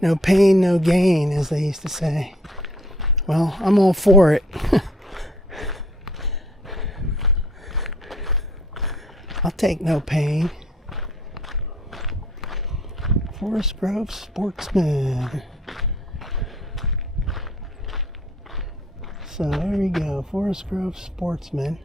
No pain, no gain, as they used to say. Well, I'm all for it. I'll take no pain. Forest Grove Sportsman. So there we go, Forest Grove Sportsman.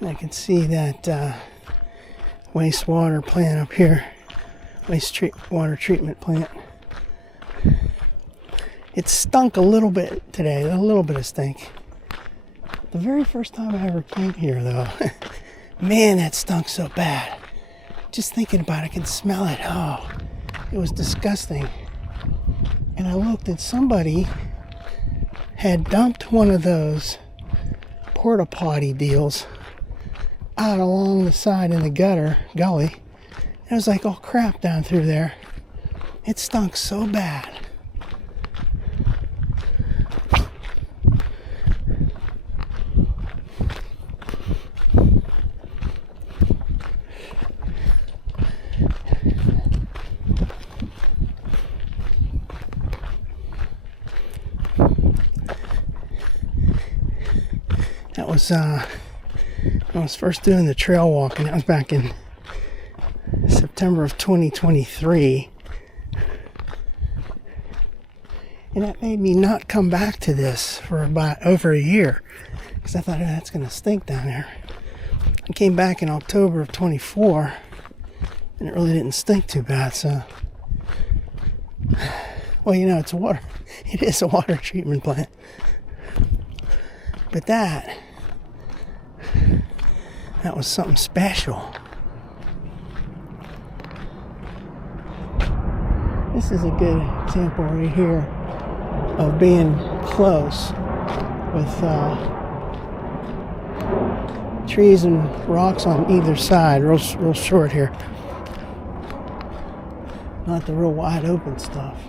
I can see that wastewater plant up here, water treatment plant. It stunk a little bit today, a little bit of stink. The very first time I ever came here, though, man, that stunk so bad. Just thinking about it, I can smell it. Oh, it was disgusting. And I looked and somebody had dumped one of those porta potty deals out along the side in the gully. And it was like, oh crap, down through there. It stunk so bad. That was I was first doing the trail walk, and that was back in September of 2023. And that made me not come back to this for about over a year, because I thought, oh, that's going to stink down there. I came back in October of 24, and it really didn't stink too bad, so. Well, you know, it is a water treatment plant. But that was something special. This is a good example right here of being close with trees and rocks on either side, real short here. Not the real wide open stuff.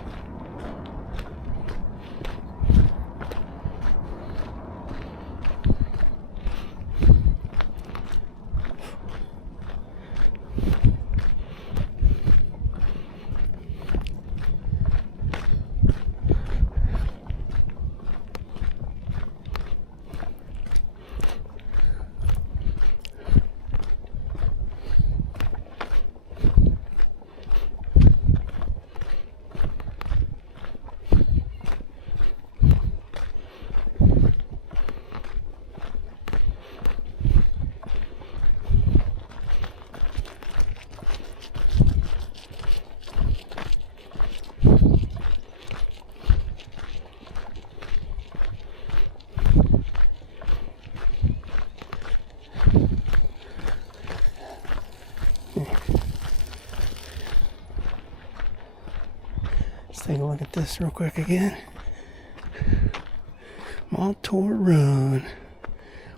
Take a look at this real quick again. Montour Run.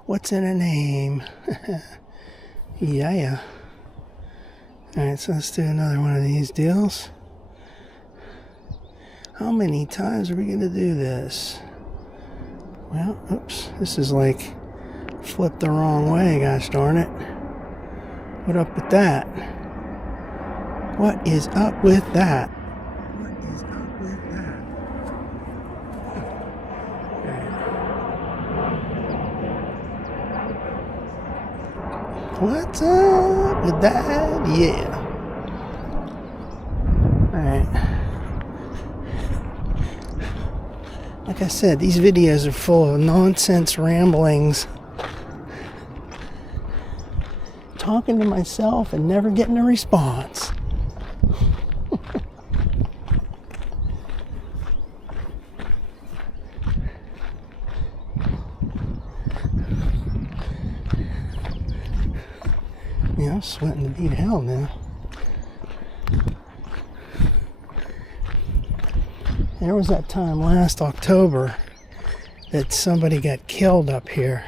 What's in a name? Yeah. Alright, so let's do another one of these deals. How many times are we going to do this? Well, oops. This is like flipped the wrong way, gosh darn it. What up with that? What is up with that? What is up with that? What's up with that? Yeah. Alright. Like I said, these videos are full of nonsense ramblings. Talking to myself and never getting a response. Yeah, I'm sweating to beat hell now. There was that time last October that somebody got killed up here.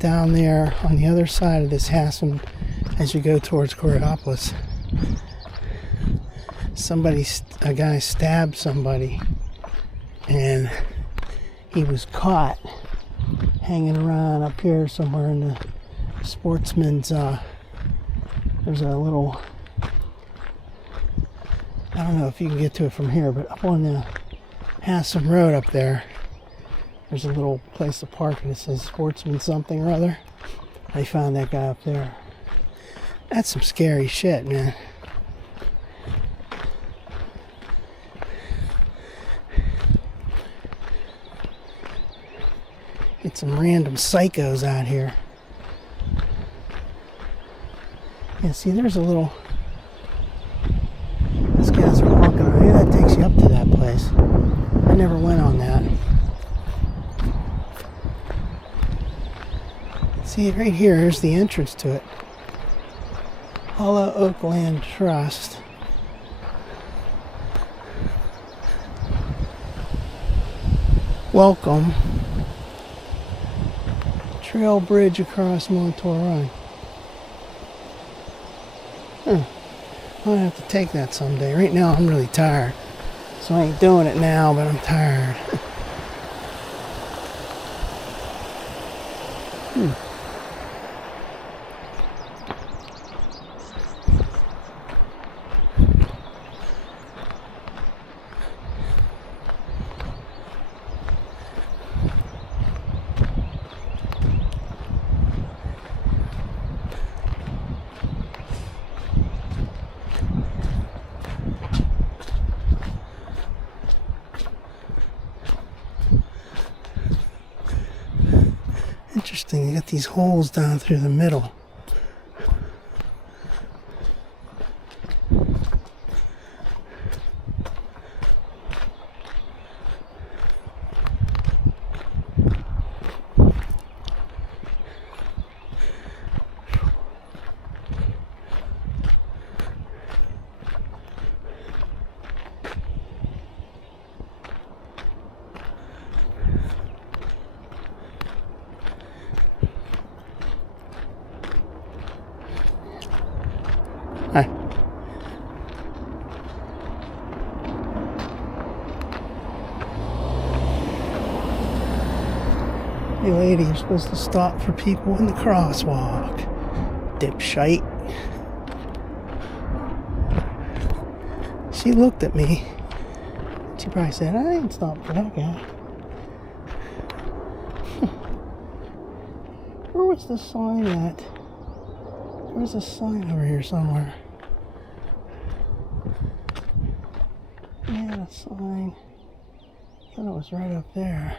Down there on the other side of this Hassam as you go towards Coriopolis. A guy stabbed somebody and he was caught hanging around up here somewhere in the Sportsman's, there's a little, I don't know if you can get to it from here, but up on the Hassam Road up there, there's a little place to park and it says Sportsman something or other. I found that guy up there. That's some scary shit, man. Get some random psychos out here. Yeah, see, there's a little... These guys are walking on. Maybe that takes you up to that place. I never went on that. See, right here, here's the entrance to it. Hollow Oak Land Trust. Welcome. Trail bridge across Montour Run. I'll have to take that someday. Right now, I'm really tired. So I ain't doing it now, but I'm tired. Interesting, you got these holes down through the middle. Hi. Hey lady, you're supposed to stop for people in the crosswalk. Dipshite. She looked at me. She probably said, I ain't stopping for that guy. Where was the sign at? There's a sign over here somewhere. Yeah, a sign. I thought it was right up there.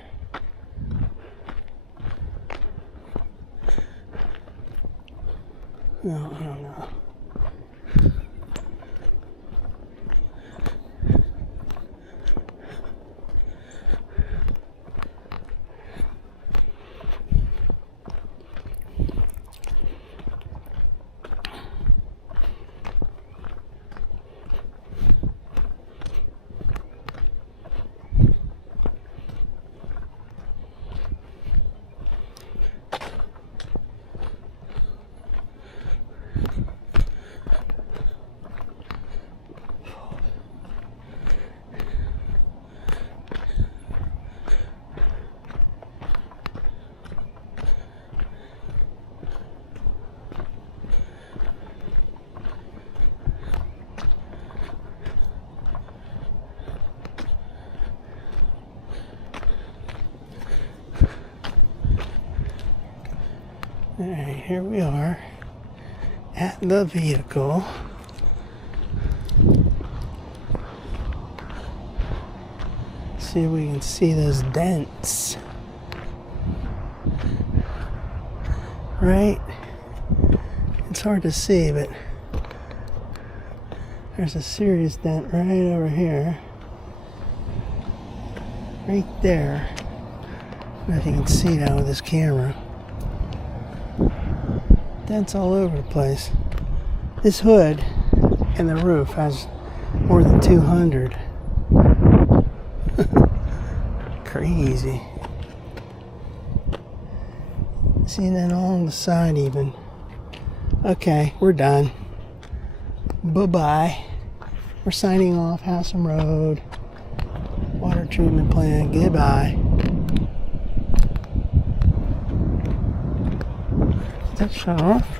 No, I don't know. Alright, here we are at the vehicle. See if we can see those dents. Right? It's hard to see, but there's a serious dent right over here. Right there. I don't know if you can see that with this camera. Dents all over the place. This hood and the roof has more than 200. Crazy. See that along the side even. Okay, we're done. Bye-bye. We're signing off Hassam Road. Water treatment plant. Goodbye. Is that shut off?